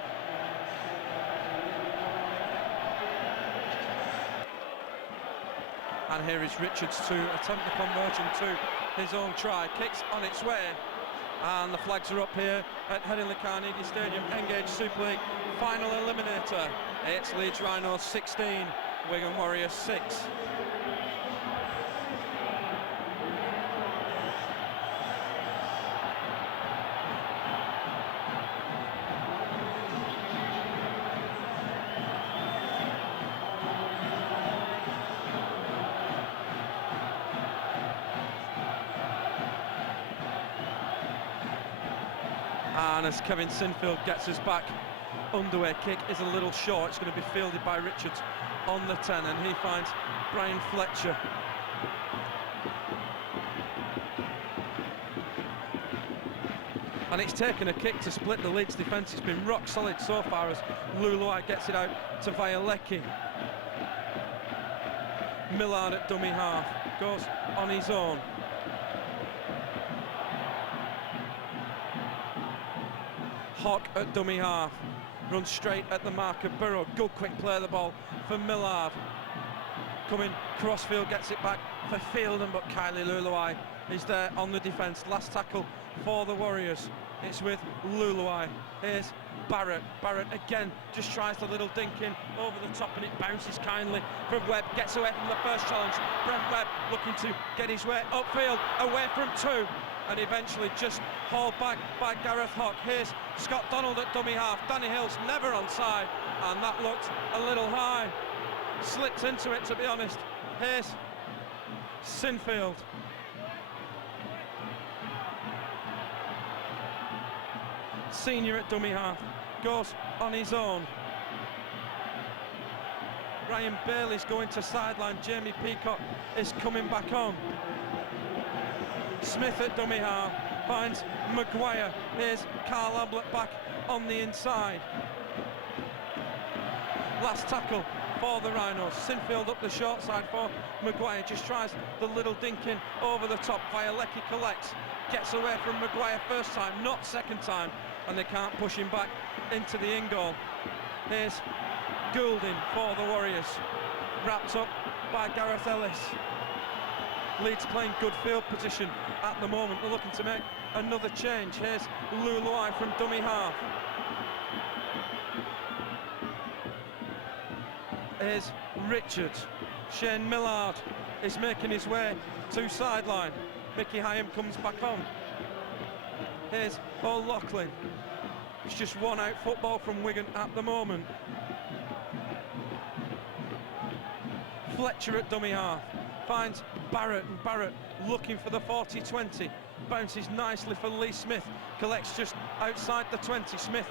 And here is Richards to attempt the conversion to his own try. Kicks on its way, and the flags are up here at Headingley Carnegie Stadium. Engage Super League final eliminator. It's Leeds Rhinos 16, Wigan Warriors 6. And as Kevin Sinfield gets us back, underway kick is a little short. It's going to be fielded by Richards on the 10, and he finds Brian Fletcher. And it's taken a kick to split the Leeds defence. It's been rock solid so far as Luluai gets it out to Vialecki. Millard at dummy half, goes on his own. Hawk at dummy half, runs straight at the mark of Burrow. Good quick play of the ball for Millard. Coming, Crossfield gets it back for Fielden, but Kylie Luluai is there on the defence. Last tackle for the Warriors. It's with Luluai. Here's Barrett. Barrett again just tries the little dink in over the top, and it bounces kindly from Webb. Gets away from the first challenge. Brent Webb looking to get his way upfield, away from two, and eventually just hauled back by Gareth Hawk. Here's Scott Donald at dummy half. Danny Hill's never onside, and that looked a little high. Slipped into it, to be honest. Here's Sinfield. Senior at dummy half, goes on his own. Ryan Bailey's going to sideline. Jamie Peacock is coming back on. Smith at dummy half finds Maguire. Here's Carl Ablett back on the inside. Last tackle for the Rhinos. Sinfield up the short side for Maguire. Just tries the little dink in over the top. Vialecki collects, gets away from Maguire first time, not second time, and they can't push him back into the in goal. Here's Goulding for the Warriors, wrapped up by Gareth Ellis. Leeds playing good field position at the moment. They're looking to make another change. Here's Luluai from dummy half. Here's Richards. Shane Millard is making his way to sideline. Mickey Hyam comes back on. Here's O'Loughlin. It's just one out football from Wigan at the moment. Fletcher at dummy half finds Barrett, and Barrett looking for the 40-20. Bounces nicely for Lee Smith. Collects just outside the 20. Smith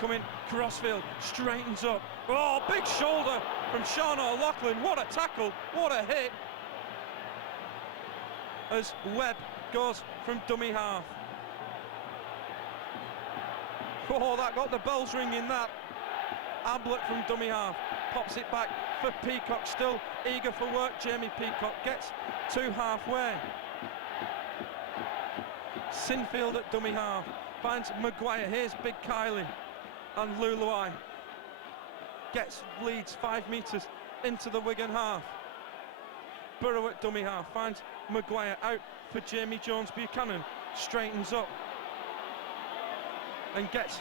coming crossfield, straightens up. Oh, big shoulder from Sean O'Loughlin. What a tackle, what a hit. As Webb goes from dummy half. Oh, that got the bells ringing, that. Ablett from dummy half pops it back for Peacock, still eager for work. Jamie Peacock gets to halfway. Sinfield at dummy half finds Maguire. Here's Big Kylie, and Luluai gets Leeds 5 metres into the Wigan half. Burrow at dummy half finds Maguire, out for Jamie Jones-Buchanan, straightens up and gets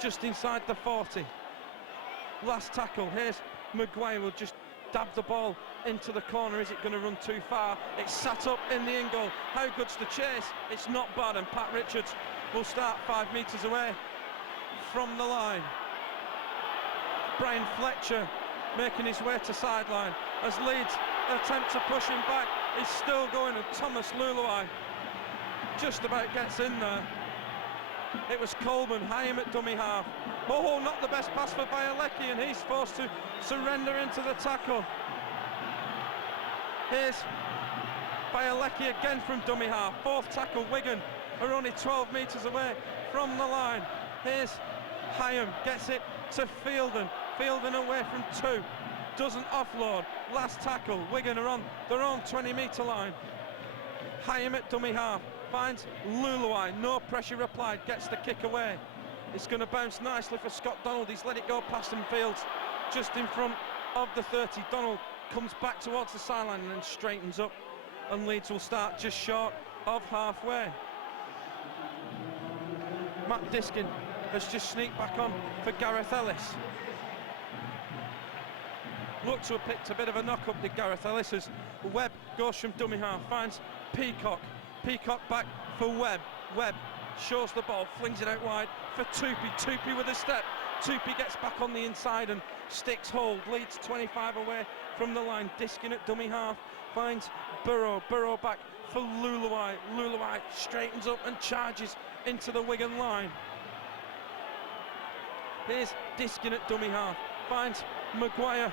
just inside the 40. Last tackle. Here's Maguire, will just dab the ball into the corner. Is it going to run too far? It's sat up in the in goal. How good's the chase? It's not bad, and Pat Richards will start 5 metres away from the line. Brian Fletcher making his way to sideline as Leeds attempt to push him back. He's still going, and Thomas Luluai just about gets in there. It was Coleman. Hyam at dummy half. Oh, not the best pass for Vialecki, and he's forced to surrender into the tackle. Here's Vialecki again from dummy half. Fourth tackle. Wigan are only 12 metres away from the line. Here's Hyam, gets it to Fielden. Fielden away from two, doesn't offload. Last tackle. Wigan are on their own 20-metre line. Hyam at dummy half finds Luluai, no pressure applied, gets the kick away. It's going to bounce nicely for Scott Donald. He's let it go past him, Fields just in front of the 30. Donald comes back towards the sideline and then straightens up, and Leeds will start just short of halfway. Matt Diskin has just sneaked back on for Gareth Ellis. Looked to have picked a bit of a knock up, did Gareth Ellis, as Webb goes from dummy half, finds Peacock. Peacock back for Webb. Webb shows the ball, flings it out wide for Tupi. Tupi with a step. Tupi gets back on the inside and sticks hold, Leeds 25 away from the line, disking at dummy half, finds Burrow back for Luluai. Luluai straightens up and charges into the Wigan line. Here's disking at dummy half, finds Maguire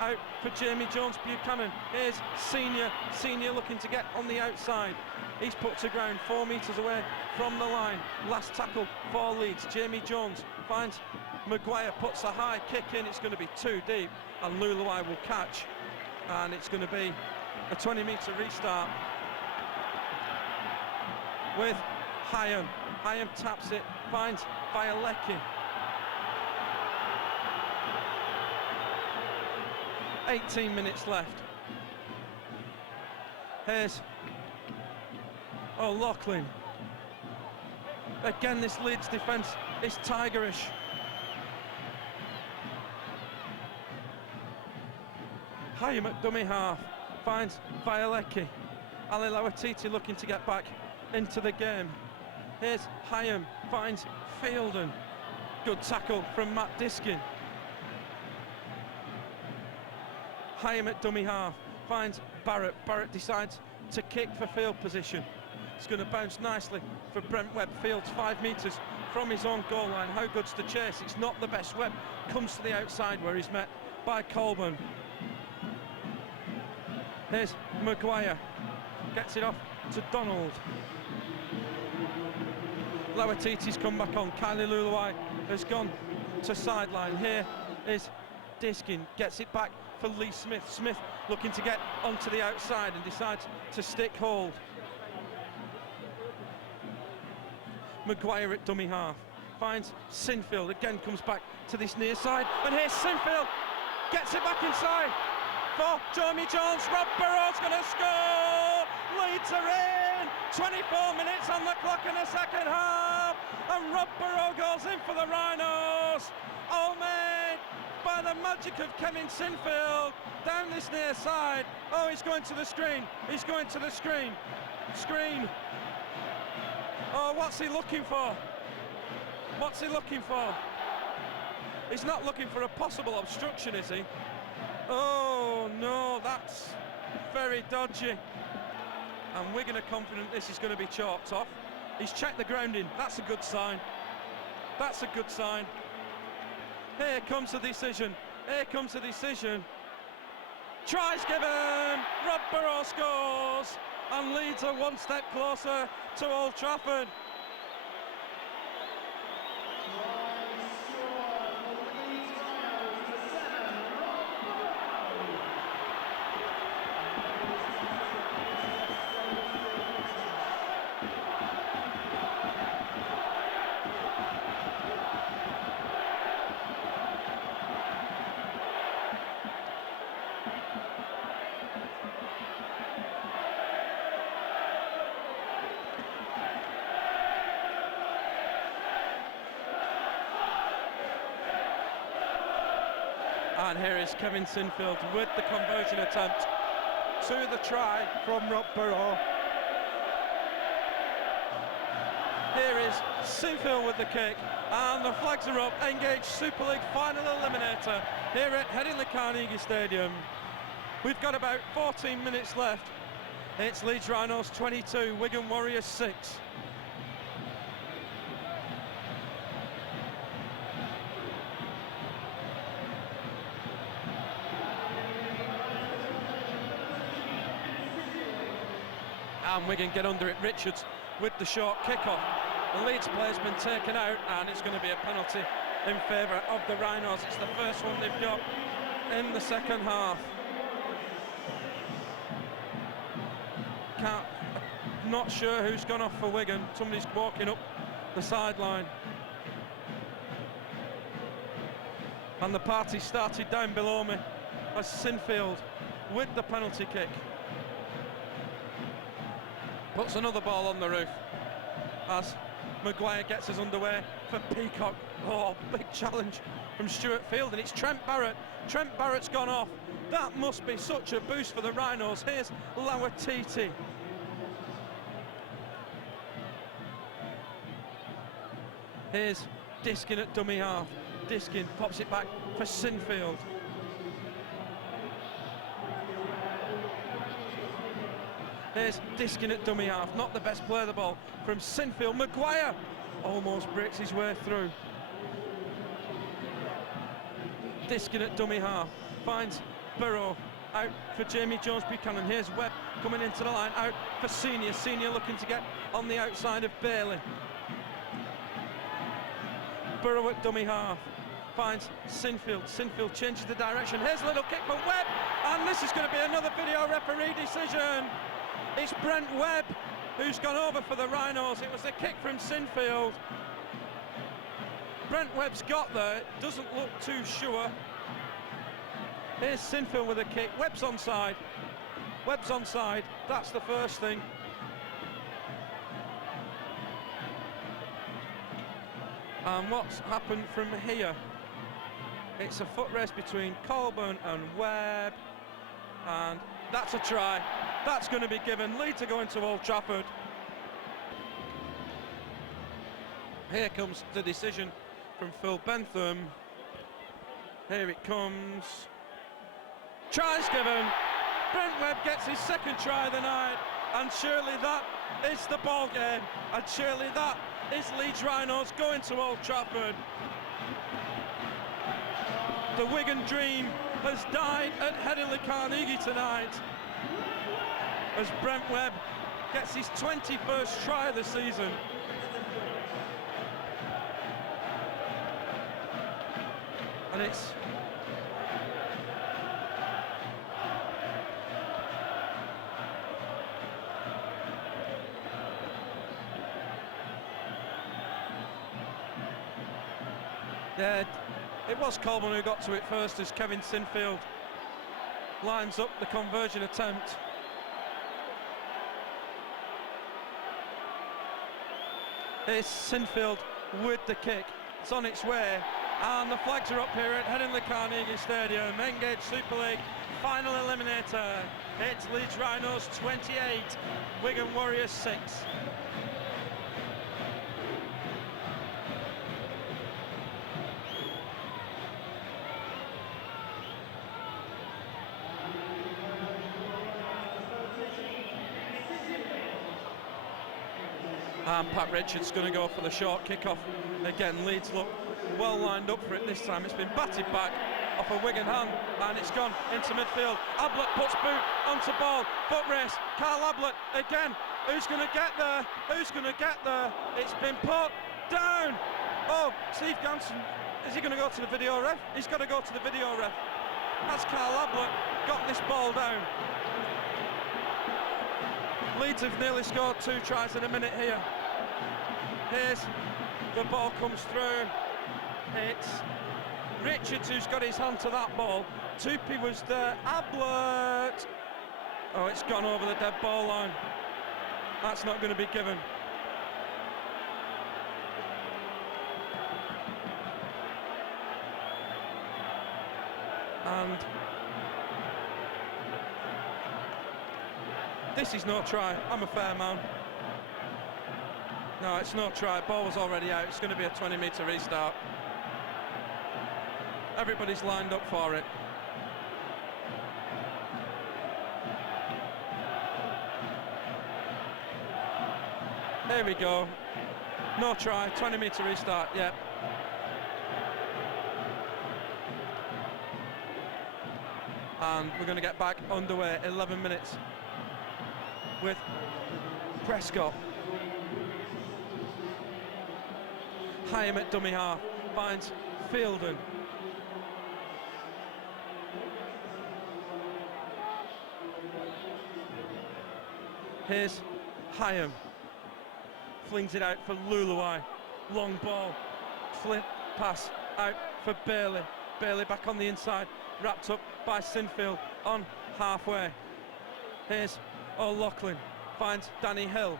out for Jamie Jones Buchanan. Here's Senior looking to get on the outside. He's put to ground 4 metres away from the line. Last tackle for Leeds. Jamie Jones finds Maguire, puts a high kick in. It's going to be too deep, and Luluai will catch, and it's going to be a 20-metre restart with Hyam. Hyam taps it, finds Violecki. 18 minutes left. Here's O'Loughlin. Again, this Leeds defence is tigerish. Hyam at dummy half finds Violecki. Ali Lawatiti looking to get back into the game. Here's Hyam, finds Fielden. Good tackle from Matt Diskin. Hyam at dummy half finds Barrett. Barrett decides to kick for field position. It's going to bounce nicely for Brent Webb. Fields 5 metres from his own goal line. How good's the chase? It's not the best. Webb comes to the outside where he's met by Colburn. Here's Maguire. Gets it off to Donald. Lawatiti's come back on. Kylie Luluai has gone to sideline. Here is Diskin. Gets it back for Lee Smith. Smith looking to get onto the outside and decides to stick hold. Maguire at dummy half finds Sinfield, again comes back to this near side, and here's Sinfield, gets it back inside for Jamie Jones. Rob Burrow's going to score. Leeds are in. 24 minutes on the clock in the second half, and Rob Burrow goes in for the Rhinos. Oh man, by the magic of Kevin Sinfield down this near side. Oh, he's going to the screen. He's going to the screen. Oh, what's he looking for? What's he looking for? He's not looking for a possible obstruction, is he? Oh no, that's very dodgy. And Wigan are confident this is going to be chalked off. He's checked the grounding. That's a good sign. That's a good sign. Here comes the decision. Here comes the decision. Tries given. Rob Burrow scores. And Leeds are one step closer to Old Trafford. And here is Kevin Sinfield with the conversion attempt to the try from Rob Burrow. Here is Sinfield with the kick, and the flags are up. Engage Super League final eliminator here at Headingley Carnegie Stadium. We've got about 14 minutes left. It's Leeds Rhinos 22, Wigan Warriors 6. And Wigan get under it. Richards with the short kick-off. The Leeds player's been taken out, and it's going to be a penalty in favour of the Rhinos. It's the first one they've got in the second half. Not sure who's gone off for Wigan. Somebody's walking up the sideline. And the party started down below me as Sinfield with the penalty kick puts another ball on the roof as Maguire gets us underway for Peacock. Oh, big challenge from Stuart Field, and it's Trent Barrett. Trent Barrett's gone off. That must be such a boost for the Rhinos. Here's Lawatiti. Here's Diskin at dummy half. Diskin pops it back for Sinfield. Here's Diskin at dummy half, not the best play of the ball from Sinfield. Maguire almost breaks his way through. Diskin at dummy half, finds Burrow, out for Jamie Jones-Buchanan. Here's Webb coming into the line, out for Senior. Senior looking to get on the outside of Bailey. Burrow at dummy half, finds Sinfield. Sinfield changes the direction. Here's a little kick for Webb, and this is going to be another video referee decision. It's Brent Webb who's gone over for the Rhinos. It was a kick from Sinfield. Brent Webb's got there, doesn't look too sure. Here's Sinfield with a kick. Webb's onside. Webb's onside. That's the first thing. And what's happened from here? It's a foot race between Colburn and Webb, and that's a try. That's going to be given. Leeds are going to Old Trafford. Here comes the decision from Phil Bentham. Here it comes. Try's given. Brent Webb gets his second try of the night, and surely that is the ball game, and surely that is Leeds Rhinos going to Old Trafford. The Wigan dream has died at Headingley Carnegie tonight, as Brent Webb gets his 21st try of the season. And it's it was Coleman who got to it first, as Kevin Sinfield lines up the conversion attempt. Here's Sinfield with the kick. It's on its way, and the flags are up here at Headingley Carnegie Stadium. Engage Super League final eliminator. It's Leeds Rhinos 28, Wigan Warriors 6. And Pat Richards going to go for the short kick-off. Again, Leeds look well lined up for it this time. It's been batted back off a Wigan hand, and it's gone into midfield. Ablett puts boot onto ball. Foot race. Carl Ablett again. Who's going to get there? Who's going to get there? It's been put down. Oh, Steve Ganson. Is he going to go to the video ref? He's got to go to the video ref. Has Carl Ablett got this ball down? Leeds have nearly scored 2 tries in a minute here. Here's the ball comes through. It's Richards who's got his hand to that ball. Tupi was there. Ablett. Oh, it's gone over the dead ball line. That's not going to be given. And this is no try. I'm a fair man. No, it's no try. Ball was already out. It's going to be a 20-metre restart. Everybody's lined up for it. There we go. No try. 20-metre restart. Yep. And we're going to get back underway. 11 minutes with Prescott. Hyam at dummy half, finds Fielden. Here's Hyam. Flings it out for Luluai. Long ball. Flint pass out for Bailey. Bailey back on the inside. Wrapped up by Sinfield on halfway. Here's O'Loughlin. Finds Danny Hill.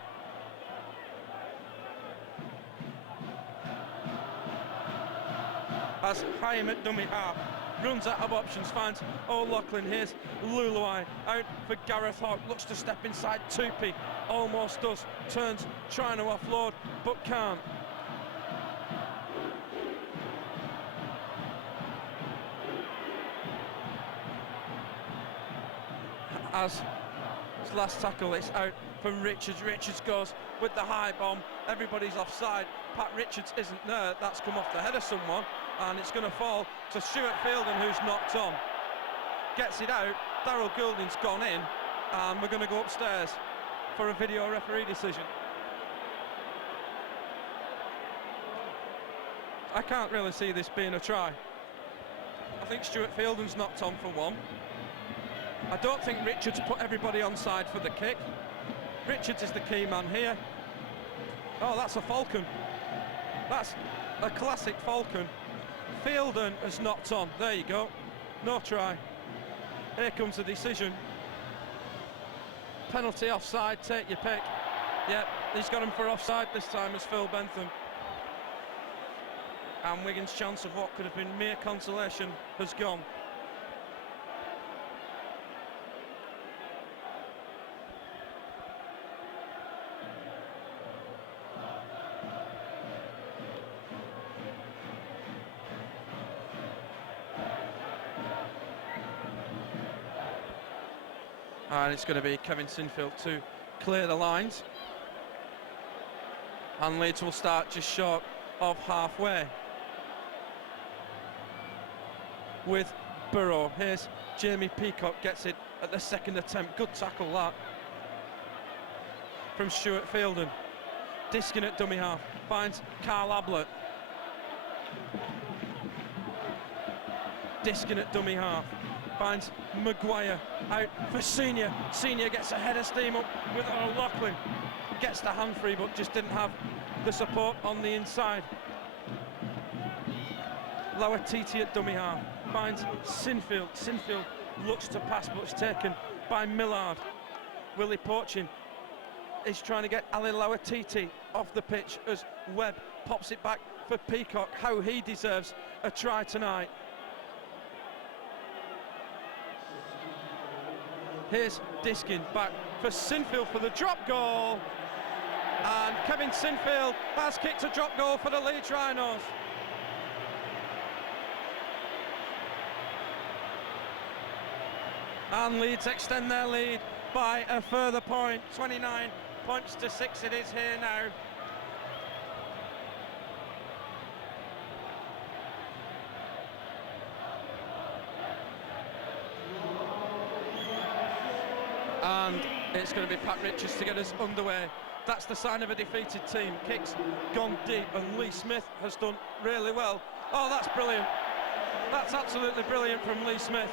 As Hyam at dummy half, runs out of options, finds O'Loughlin. Here's Luluai out for Gareth Hawke, looks to step inside Tupi, almost does, turns, trying to offload, but can't. as his last tackle. It's out from Richards. Richards goes with the high bomb. Everybody's offside. Pat Richards isn't there. That's come off the head of someone, and it's going to fall to Stuart Fielden, who's knocked on. Gets it out. Darryl Goulding's gone in, and we're going to go upstairs for a video referee decision. I can't really see this being a try. I think Stuart Fielden's knocked on for one. I don't think Richards put everybody onside for the kick. Richards is the key man here. Oh, that's a falcon. That's a classic falcon. Fielden has knocked on. There you go. No try. Here comes the decision. Penalty, offside, take your pick. Yep, he's got him for offside this time as Phil Bentham. And Wigan's chance of what could have been mere consolation has gone. And it's going to be Kevin Sinfield to clear the lines. And Leeds will start just short of halfway with Burrow. Here's Jamie Peacock, gets it at the second attempt. Good tackle that from Stuart Fielden. Diskin at dummy half, finds Carl Ablett. Diskin at dummy half, finds Maguire out for Senior. Senior gets a head of steam up with O'Loughlin. Gets the hand free but just didn't have the support on the inside. Lauatiti at dummy half, finds Sinfield. Sinfield looks to pass but it's taken by Millard. Willie Porchin is trying to get Ali Lauatiti off the pitch as Webb pops it back for Peacock. How he deserves a try tonight. Here's Diskin back for Sinfield for the drop goal. And Kevin Sinfield has kicked a drop goal for the Leeds Rhinos. And Leeds extend their lead by a further point. 29 points to 6 it is here now. And it's going to be Pat Richards to get us underway. That's the sign of a defeated team. Kicks gone deep and Lee Smith has done really well. Oh, that's brilliant. That's absolutely brilliant from Lee Smith.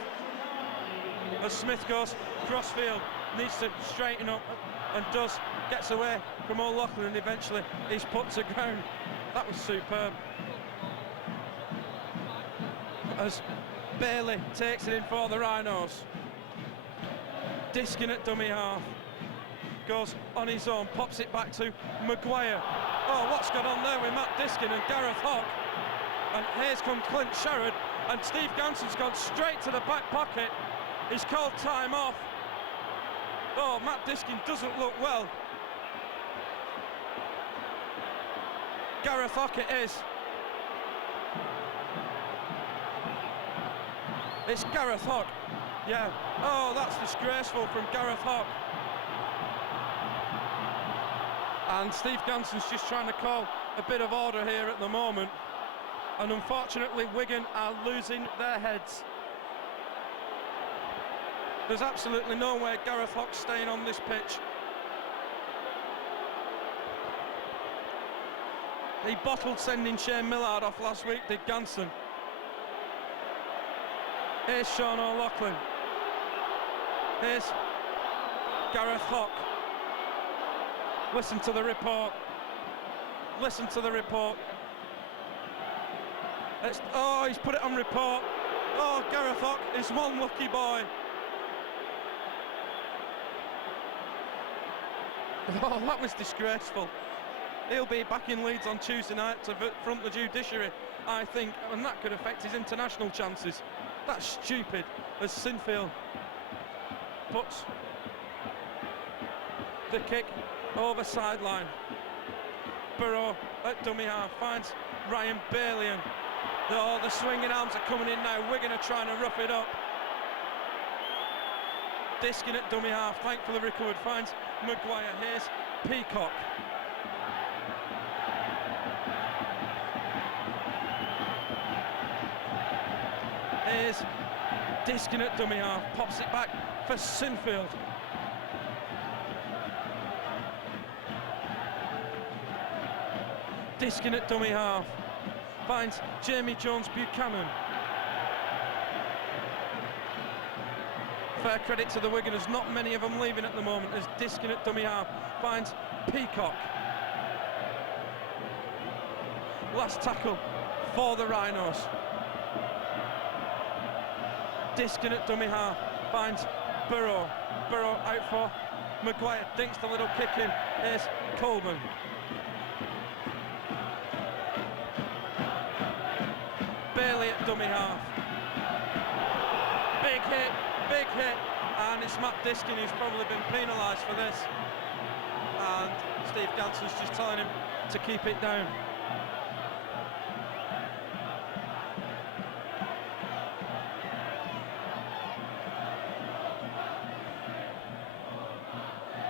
As Smith goes crossfield, needs to straighten up and does, gets away from O'Loughlin and eventually he's put to ground. That was superb. As Bailey takes it in for the Rhinos. Diskin at dummy half, goes on his own, pops it back to Maguire. Oh, what's gone on there with Matt Diskin and Gareth Hock? And here's come Clint Sherrod, and Steve Ganson's gone straight to the back pocket. He's called time off. Oh, Matt Diskin doesn't look well. Gareth Hock it is. It's Gareth Hock. Yeah. Oh, that's disgraceful from Gareth Hock. And Steve Ganson's just trying to call a bit of order here at the moment. And unfortunately, Wigan are losing their heads. There's absolutely no way Gareth Hock's staying on this pitch. He bottled sending Shane Millard off last week, did Ganson. Here's Sean O'Loughlin. Here's Gareth Hock. Listen to the report. Listen to the report. Oh, he's put it on report. Oh, Gareth Hock is one lucky boy. Oh, that was disgraceful. He'll be back in Leeds on Tuesday night to front the judiciary, I think, and that could affect his international chances. That's stupid, as Sinfield puts the kick over sideline. Burrow at dummy half finds Ryan Bailey, and oh, the swinging arms are coming in now. Wigan are trying to rough it up. Diskin at dummy half, thankfully recovered, finds Maguire. Here's Peacock. Here's Diskin at dummy half, pops it back for Sinfield. Diskin at dummy half, finds Jamie Jones-Buchanan. Fair credit to the Wiganers, not many of them leaving at the moment, as Diskin at dummy half finds Peacock. Last tackle for the Rhinos. Diskin at dummy half finds Burrow. Burrow out for Maguire, dinks the little kick in. Here's Coleman. Bailey at dummy half. Big hit, and it's Matt Diskin who's probably been penalised for this. And Steve Ganson's just telling him to keep it down.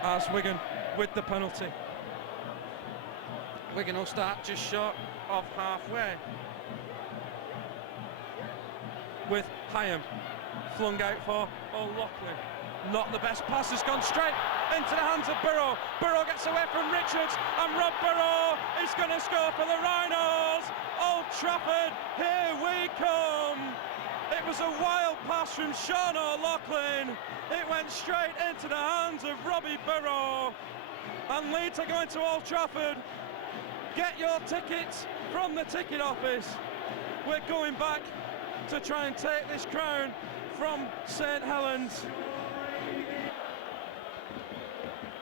As Wigan with the penalty. Wigan will start just short of halfway. With Hyam flung out for O'Loughlin. Not the best pass, has gone straight into the hands of Burrow. Burrow gets away from Richards, and Rob Burrow is going to score for the Rhinos. Old Trafford, here we come. It was a wild pass from Sean O'Loughlin. It went straight into the hands of Robbie Burrow. And Leeds are going to Old Trafford. Get your tickets from the ticket office. We're going back to try and take this crown from St Helens.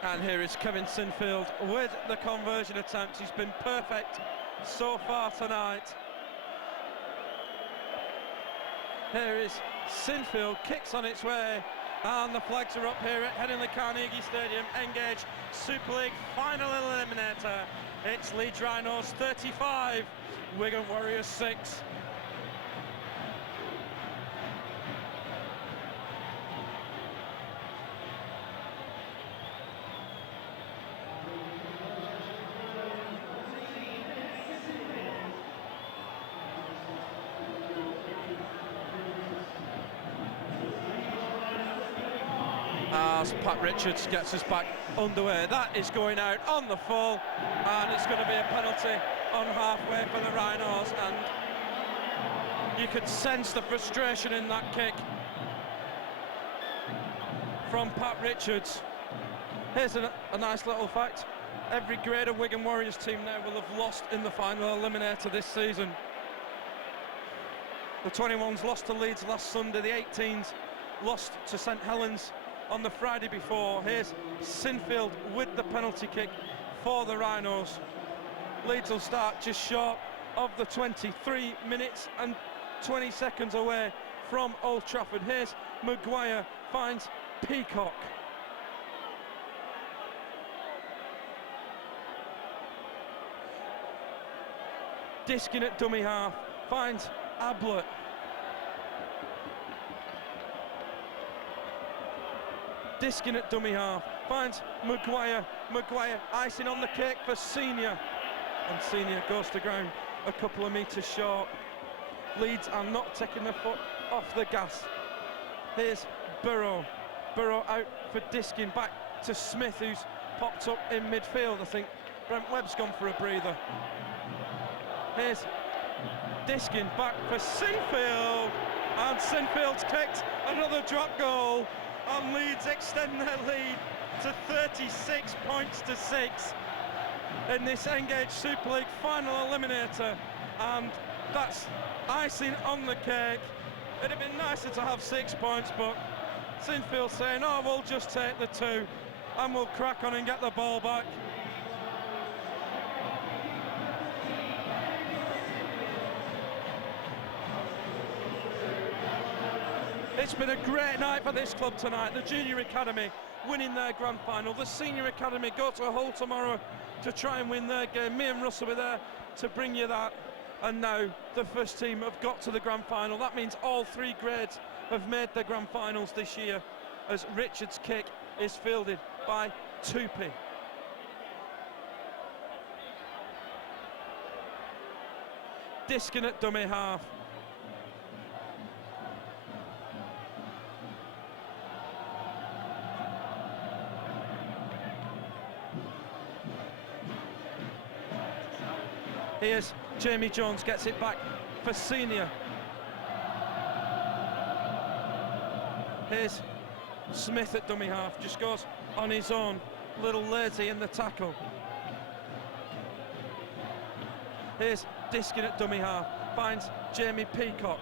And here is Kevin Sinfield with the conversion attempt. He's been perfect so far tonight. Here is Sinfield, kicks on its way, and the flags are up here at Headingley Carnegie Stadium. Engage Super League final eliminator. It's Leeds Rhinos 35, Wigan Warriors 6. As Pat Richards gets us back underway, that is going out on the full, and it's going to be a penalty on halfway for the Rhinos, and you could sense the frustration in that kick from Pat Richards. Here's a nice little fact: every grade of Wigan Warriors team now will have lost in the final eliminator this season. The 21s lost to Leeds last Sunday, the 18s lost to St Helens on the Friday before. Here's Sinfield with the penalty kick for the Rhinos. Leeds will start just short of the 23 minutes and 20 seconds away from Old Trafford. Here's Maguire, finds Peacock. Diskin at dummy half, finds Ablett. Diskin at dummy half, finds Maguire. Maguire icing on the cake for Senior. And Senior goes to ground a couple of metres short. Leeds are not taking their foot off the gas. Here's Burrow. Burrow out for Diskin, back to Smith, who's popped up in midfield. I think Brent Webb's gone for a breather. Here's Diskin, back for Sinfield. And Sinfield's kicked another drop goal. And Leeds extend their lead to 36 points to 6 in this Engage Super League final eliminator, and that's icing on the cake. It'd have been nicer to have 6 points, but Sinfield saying, oh, we'll just take the 2 and we'll crack on and get the ball back. It's been a great night for this club tonight. The Junior Academy winning their grand final. The Senior Academy go to Hull tomorrow to try and win their game. Me and Russell were there to bring you that. And now the first team have got to the grand final. That means all 3 grades have made their grand finals this year. as Richards' kick is fielded by Tupi. Diskin at dummy half. Here's Jamie Jones, gets it back for Senior. Here's Smith at dummy half, just goes on his own, a little lazy in the tackle. Here's Diskin at dummy half, finds Jamie Peacock.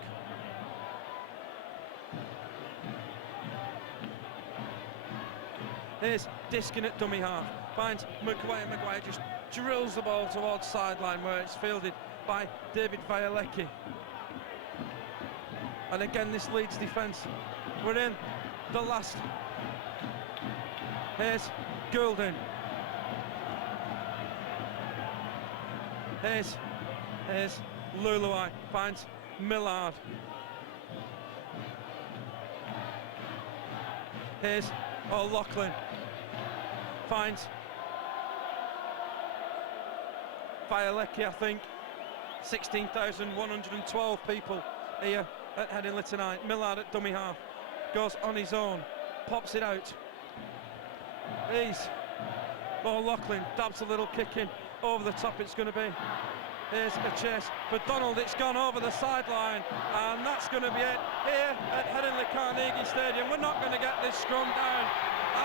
Here's Diskin at dummy half, finds Maguire. Maguire just drills the ball towards sideline where it's fielded by David Violecki. And again, this Leeds defence, we're in the last. Here's Goulding. Here's Luluai, finds Millard. Here's O'Loughlin, finds Violecki, I think. 16,112 people here at Headingley tonight. Millard at dummy half, goes on his own, pops it out. He's O'Loughlin, dabs a little kick in, over the top it's going to be. Here's a chase for Donald, it's gone over the sideline, and that's going to be it here at Headingley Carnegie Stadium. We're not going to get this scrum down,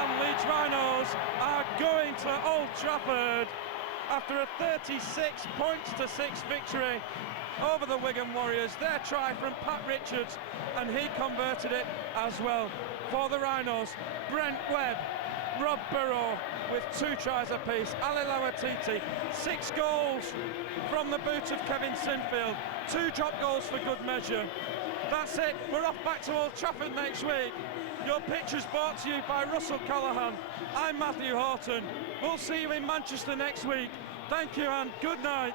and Leeds Rhinos are going to Old Trafford after a 36-6 victory over the Wigan Warriors. Their try from Pat Richards, and he converted it as well. For the Rhinos, Brent Webb, Rob Burrow with 2 tries apiece, Ali Lawatiti, 6 goals from the boot of Kevin Sinfield, 2 drop goals for good measure. That's it, we're off back to Old Trafford next week. Your picture's brought to you by Russell Callahan. I'm Matthew Horton. We'll see you in Manchester next week. Thank you and good night.